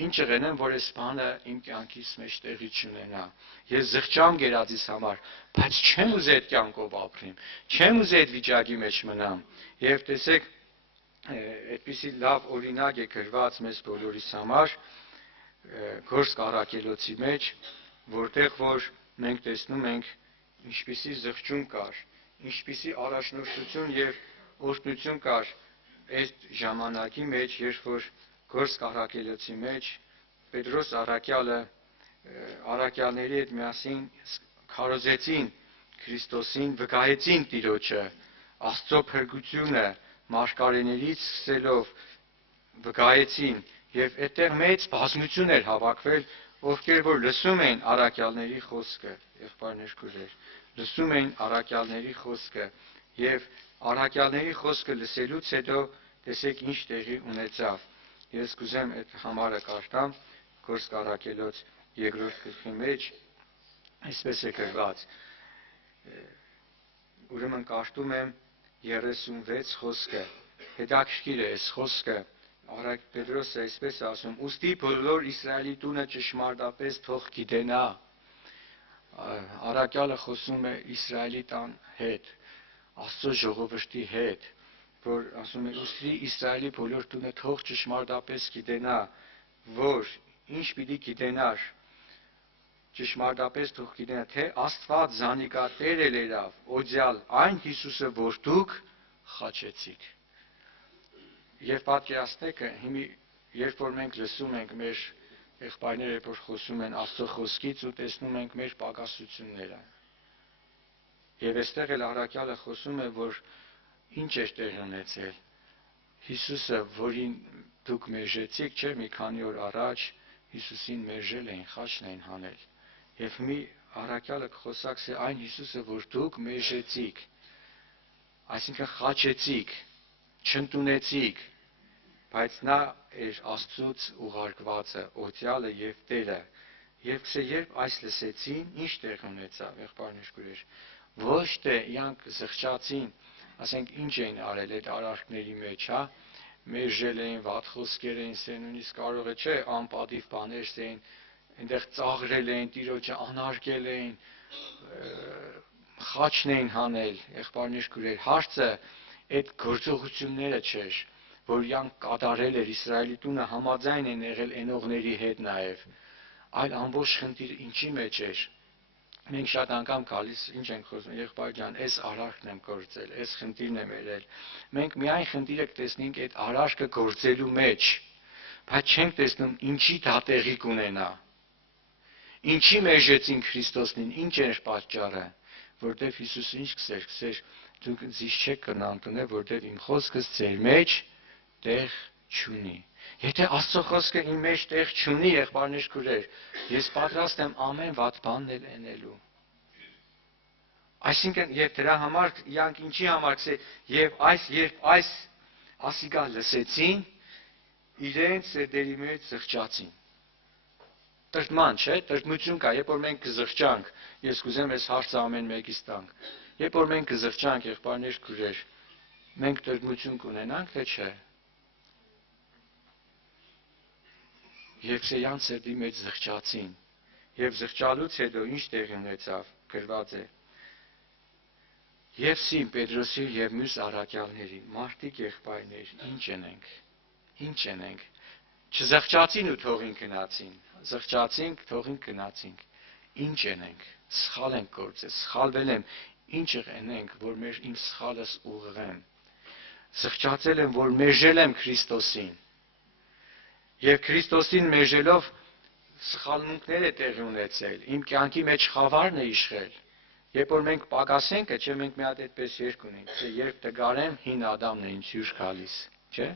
ինչ եղնեմ, որ այս բանը իմ կյանքիս մեջ տեղի չունենա։ Ես զղջամ գերածիս համար, բայց չեմ ուզի այդ կյանքով ապրեմ, չեմ ուզի այդ վիճակի մեջ մնամ։ Եվ տեսեք, այդպիսի լավ օրինակ է գրված մեզ բոլորիս համար Գործք առաքելոցի մեջ, որտեղ որ մենք տեսնում ենք ինչպիսի զղջում կար, ինչպիսի առաջնորդություն եւ օրհնություն կար այդ ժամանակի մեջ, երբ որ Գործք առաքելոցի մեջ Պետրոս առաքյալների հետ միասին քարոզեցին Քրիստոսին, վկայեցին Տիրոջը, Աստծո փրկությունը մարգարեներից սկսելով վկայեցին Եվ այդտեղ մեծ բազմություն էր հավաքվել, ովքեր որ լսում էին առաքյալների խոսքը, եղբայրներ քույրեր, լսում էին առաքյալների խոսքը, եւ առաքյալների խոսքը լսելուց հետո տեսեք ինչ տեղի ունեցավ։ Ես կուզեմ այդ համարը կարդամ Գործք առաքելոց 2-րդ գլխի մեջ, այսպես է գրված։ Ուրեմն կարդում եմ 36 խոսքը։ Հետաքրքիր է այս խոսքը։ Արաքյալ Պետրոսը այսպես է ասում. «Ուստի բոլոր Իսրայելի տունը ճշմարտապես թող գիտենա»։ Առաքյալը խոսում է Իսրայելի տան հետ, Աստծո ժողովրդի հետ, որ ասում է ուստի Իսրայելի բոլոր տունը թող ճշմարտապես գիտենա, որ ինչ պիտի գիտենար, ճշմարտապես թող գիտենա, թե Աստված զանիկա Տեր ելերավ, օձյալ այն Հիսուսը, որ դուք խաչեցիք։ Եվ պատկերացնեք, երբ որ մենք լսում ենք մեր եղբայրները, որ խոսում են Աստծո խոսքից ու տեսնում ենք մեր պակասությունները։ Եվ այստեղ էլ առաքյալը խոսում է, որ ինչ էր տեղ ունեցել։ Հիսուսը, որին դուք մերժեցիք, չէ՞, մի քանի օր առաջ Հիսուսին մերժել էին, խաչն էին հանել։ Եվ մի առաքյալը խոսակցի այն Հիսուսը, որ դուք մերժեցիք, այսինքն խաչեցիք, չընդունեցիք, բայց նա էր Աստծուց ուղարկվածը, օձյալը եւ Տերը։ Եվ երբ այս լսեցին, ինչ տեղ ունեցավ, եղբայրներ քույրեր, ոչ թե իրանք զղջացին, ասենք ինչ էին արել այդ արարքների մեջ, հա, մերժել էին, վատ խոսքեր էին ասել, նույնիսկ կարող է, չէ, անպատիվ բաներ ասեն, այնտեղ ծաղրել էին, Տիրոջը անարգել էին, խաչն էին հանել, եղբայրներ քույրեր, հարցը այդ գործողությունները չէր, որ իրանք կատարել էր Իսրայելի տունը համաձայն են եղել ընողների հետ նաև, այլ ամբողջ խնդիրը ինչի մեջ էր։ Մենք շատ անգամ գալիս, ինչ ենք խոսում, եղբայր ջան, այս արարքն եմ գործել, այս խնդիրն եմ ելել։ Մենք միայն խնդիրը կտեսնենք այդ արարքը գործելու մեջ, բայց չենք տեսնում ինչի դա տեղի կունենա։ Ինչի մերժեցին Քրիստոսին, ինչ էր պատճառը, որտեվ Հիսուսը ինչ կսեր, դուք զիս չեք կնանտունել, որտեվ իմ խոսքս ձեր մեջ տեղ չունի։ Եթե Աստծո խոսքը իմ մեջ տեղ չունի, եղբայրներ քույրեր, ես պատրաստ եմ ամեն վատ բանն էլ անելու։ Այսինքն, եւ դրա համար իրանք ինչի համար կսե, երբ այս ասիկա լսեցին, իրենց սերտերի մեջ զղջացին։ Տրտման, չէ՞, տրտմություն կա, երբ որ մենք կզղջանք, ես կուզեմ այս հարցը ամեն մեկից տանք։ Երբ որ մենք կզղջանք, եղբայրներ քույրեր, մենք տրտմություն կունենանք, թե չէ։ Եվ սեյան սերտի մեջ զղջացին, եւ զղջալուց հետո ինչ տեղի ունեցավ, գրված է։ Եվ Սիմոն Պետրոսի եւ մյուս առաքյալների, մարդիկ եղբայրներ, ինչ ենք։ Չզղջացին ու թողին գնացին, զղջացինք, թողին գնացինք։ Ինչ ենք, սխալ ենք գործել, սխալվել եմ, ինչ ենք, որ իմ սխալս ուղղեմ։ Զղջացել եմ, որ մերժել եմ Քրիստոսին։ Եվ Քրիստոսին մերժելով սխալմունքներ է տեղի ունեցել, իմ կյանքի մեջ խավարն է իշխել։ Երբ որ մենք պակասենք, չէ, մենք մի հատ այդպես երկ ունենք, թե երբ տգարեմ, հին Ադամն է ինձ հյուր գալիս, չէ։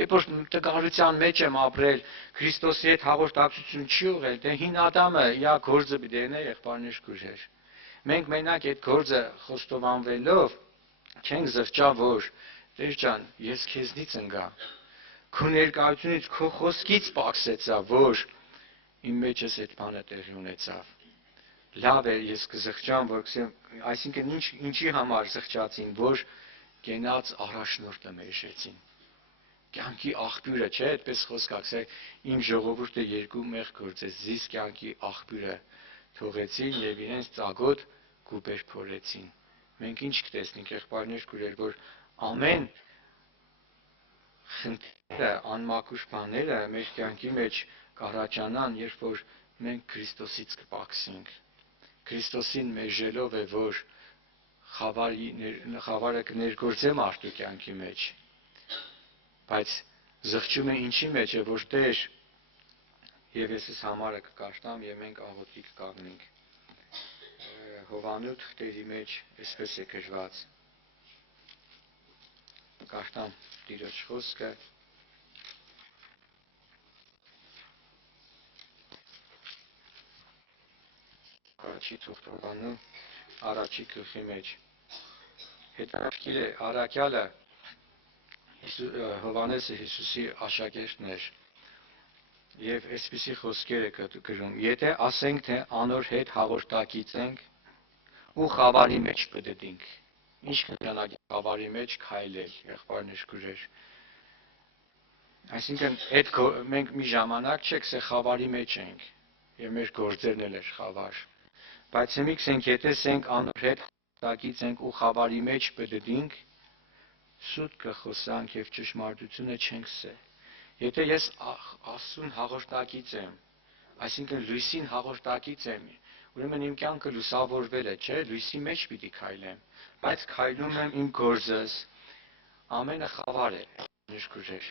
Երբ որ տգարության մեջ եմ ապրել, Քրիստոսի հետ հաղորդակցություն չի ուղղել, դե հին Ադամը իր գործը պիտի անե, եղբայրներ քույրեր։ Մենք մենակ այդ գործը խոստովանվելով չենք զղջա, որ Տեր ջան, ես քեզնից ընկա։ Քո ներկայությունից, քո խոսքից պակսեցա, որ իմ մեջս այդ բանը տեղի ունեցավ։ Լավ է, ես կզղջամ, որ այսինքն ինչի համար զղջացին, որ գենաց առաջնորդը մերժեցին։ Կյանքի աղբյուրը, չէ, այդպես խոսքակցե, իմ ժողովուրդը երկու մեղ գործեց, զիս կյանքի աղբյուրը թողեցին եւ իրենց ծագոտ գուբեր փորեցին։ Մենք ինչ կտեսնենք, եղբայրներ քույրեր, որ ամեն խնդիրը, անմաքուր բաները մեր կյանքի մեջ կառաջանան, երբ որ մենք Քրիստոսից կպակսենք։ Քրիստոսին մերժելով է, որ խավարը կներգործե մարդու կյանքի մեջ, բայց զղջում է ինչի մեջ է, որ Տեր, եւ ես այս համարը կկարդամ եւ մենք աղոթքի կկանգնենք։ Հովանոց թղթերի մեջ այսպես է գրված։ Կարդամ Տիրոջ խոսքը առաջի թողտովանու առաջի գլխի մեջ։ Հետաքրքիր է, առաքյալը Հովհաննեսը Հիսուսի աշակերտն էր եւ այսպիսի խոսքեր է գրում. եթե ասենք թե անոր հետ հաղորդակից ենք ու խավարի մեջ պտտենք, ինչ կնանագի խավարի մեջ քայլել, եղբայրներ քուրեր։ Այսինքն մենք մի ժամանակ չէ թե խավարի մեջ ենք եւ մեր գործերն էլ էր խավար։ Բայց հիմա ասենք եթե ասենք անոր հետ հաղորդակից ենք ու խավարի մեջ պտտենք, սուտ կխոսանք եւ ճշմարտությունը չենք սե։ Եթե ես Աստծուն հաղորդակից եմ, այսինքն լույսին հաղորդակից եմ, ուրեմն իմ կյանքը լուսավորվել է, չէ՞, լույսի մեջ պիտի քայլեմ, բայց քայլում եմ իմ գործս, ամենը խավար է, նշկուրեր։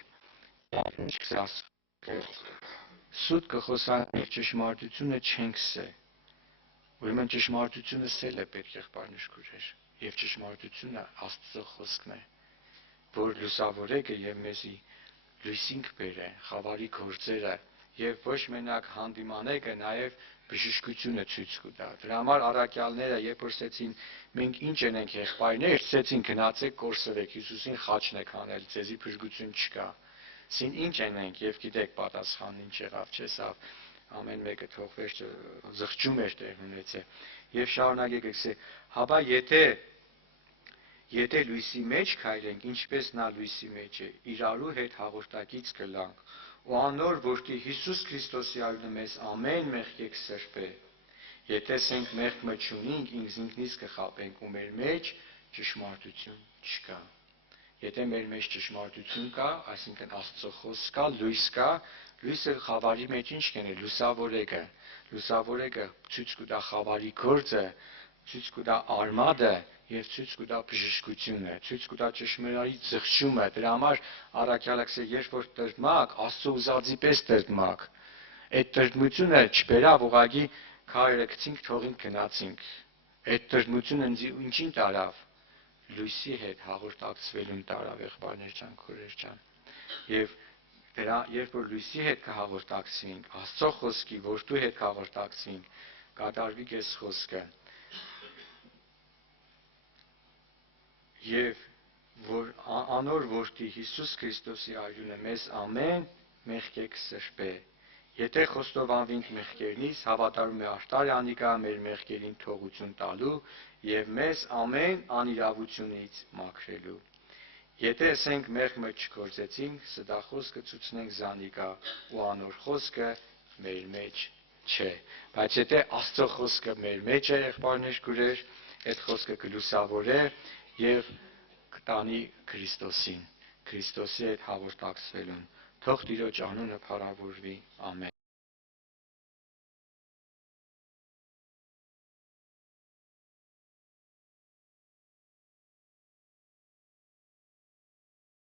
Սուտ կխոսանք եւ ճշմարտությունը չենք սե։ Ուրեմն ճշմարտությունը սել է պետք եղբայրներ եւ ճշմարտությունը Աստծո խոսքն է, որ լուսավորեկը եւ մեզի լույսինք բերե, խավարի գործերը եւ ոչ մենակ հանդիմանեկը նաեւ բժշկությունը ցույց կտա։ Դրա համար առաքյալները երբ որ ասեցին մենք ինչ ենք եղբայրներ, ասեցին գնացեք կորսրեք, Հիսուսին խաչն եք անել, ձեզի բժշկություն չկա։ Սին ինչ ենք եւ գիտեք պատասխանն ինչ եղավ, չեսավ։ Ամեն մեկը թողվեր զղջում էր տեղ ունեցե։ Եվ շարունակեք ասե, հապա եթե լույսի մեջ քայլենք, ինչպես նա լույսի մեջ է, իրարու հետ հաղորդակից կլանք, ու անոր որդի Հիսուս Քրիստոսի արյունը մեզ ամեն մեղքեք սրբե։ Եթե սենք մեղքը չունենք, ինքնից կխաբենք ու մեր մեջ ճշմարտություն չկա։ Եթե մեր մեջ ճշմարտություն կա, այսինքն Աստծո խոսք կա, լույսը խավարի մեջ ինչ կնե, լուսավորեկը ցույց կտա խավարի գործը, ցույց կտա արմատը եւ ցույց կտա բժշկությունը, ցույց կտա ճշմարիտ զղջումը։ Դրա համար առաքյալը ասել, երբ որ տրտմակ, Աստծո ուզածի պես տրտմակ, այդ տրտմությունը չբերավ ուղագի քարերը գցինք, թողինք գնացինք։ Այդ տրտմությունը ինչին տարավ, լույսի հետ հաղորդակցվելուն տարավ, եղբայրներ ջան, քուրեր ջան։ Եվ երբ որ լույսի հետ կհաղորդակցվենք, Աստծո խոսքի որդու հետ կհաղորդակցվենք, կատարվի այս խոսքը։ Եվ որ անոր որդի Հիսուս Քրիստոսի արյունը մեզ ամեն մեղքեք սրբե։ Եթե խոստովանվենք մեղքերնից, հավատարում է արտար անիկա մեր մեղքերին թողություն տալու եւ մեզ ամեն անիրավությունից մաքրելու։ Եթե ասենք մեղքը չգործեցինք, սա խոսքը ցուցնենք զանիկա ու անոր խոսքը մեր մեջ չէ։ Բայց եթե Աստծո խոսքը մեր մեջ է, եղբայրներ քուրեր, այդ խոսքը կլուսավորե եւ կտանի Քրիստոսին, Քրիստոսի հետ հաղորդակցվելուն։ Թող Տիրոջ անունը փառավորվի։ Ամեն։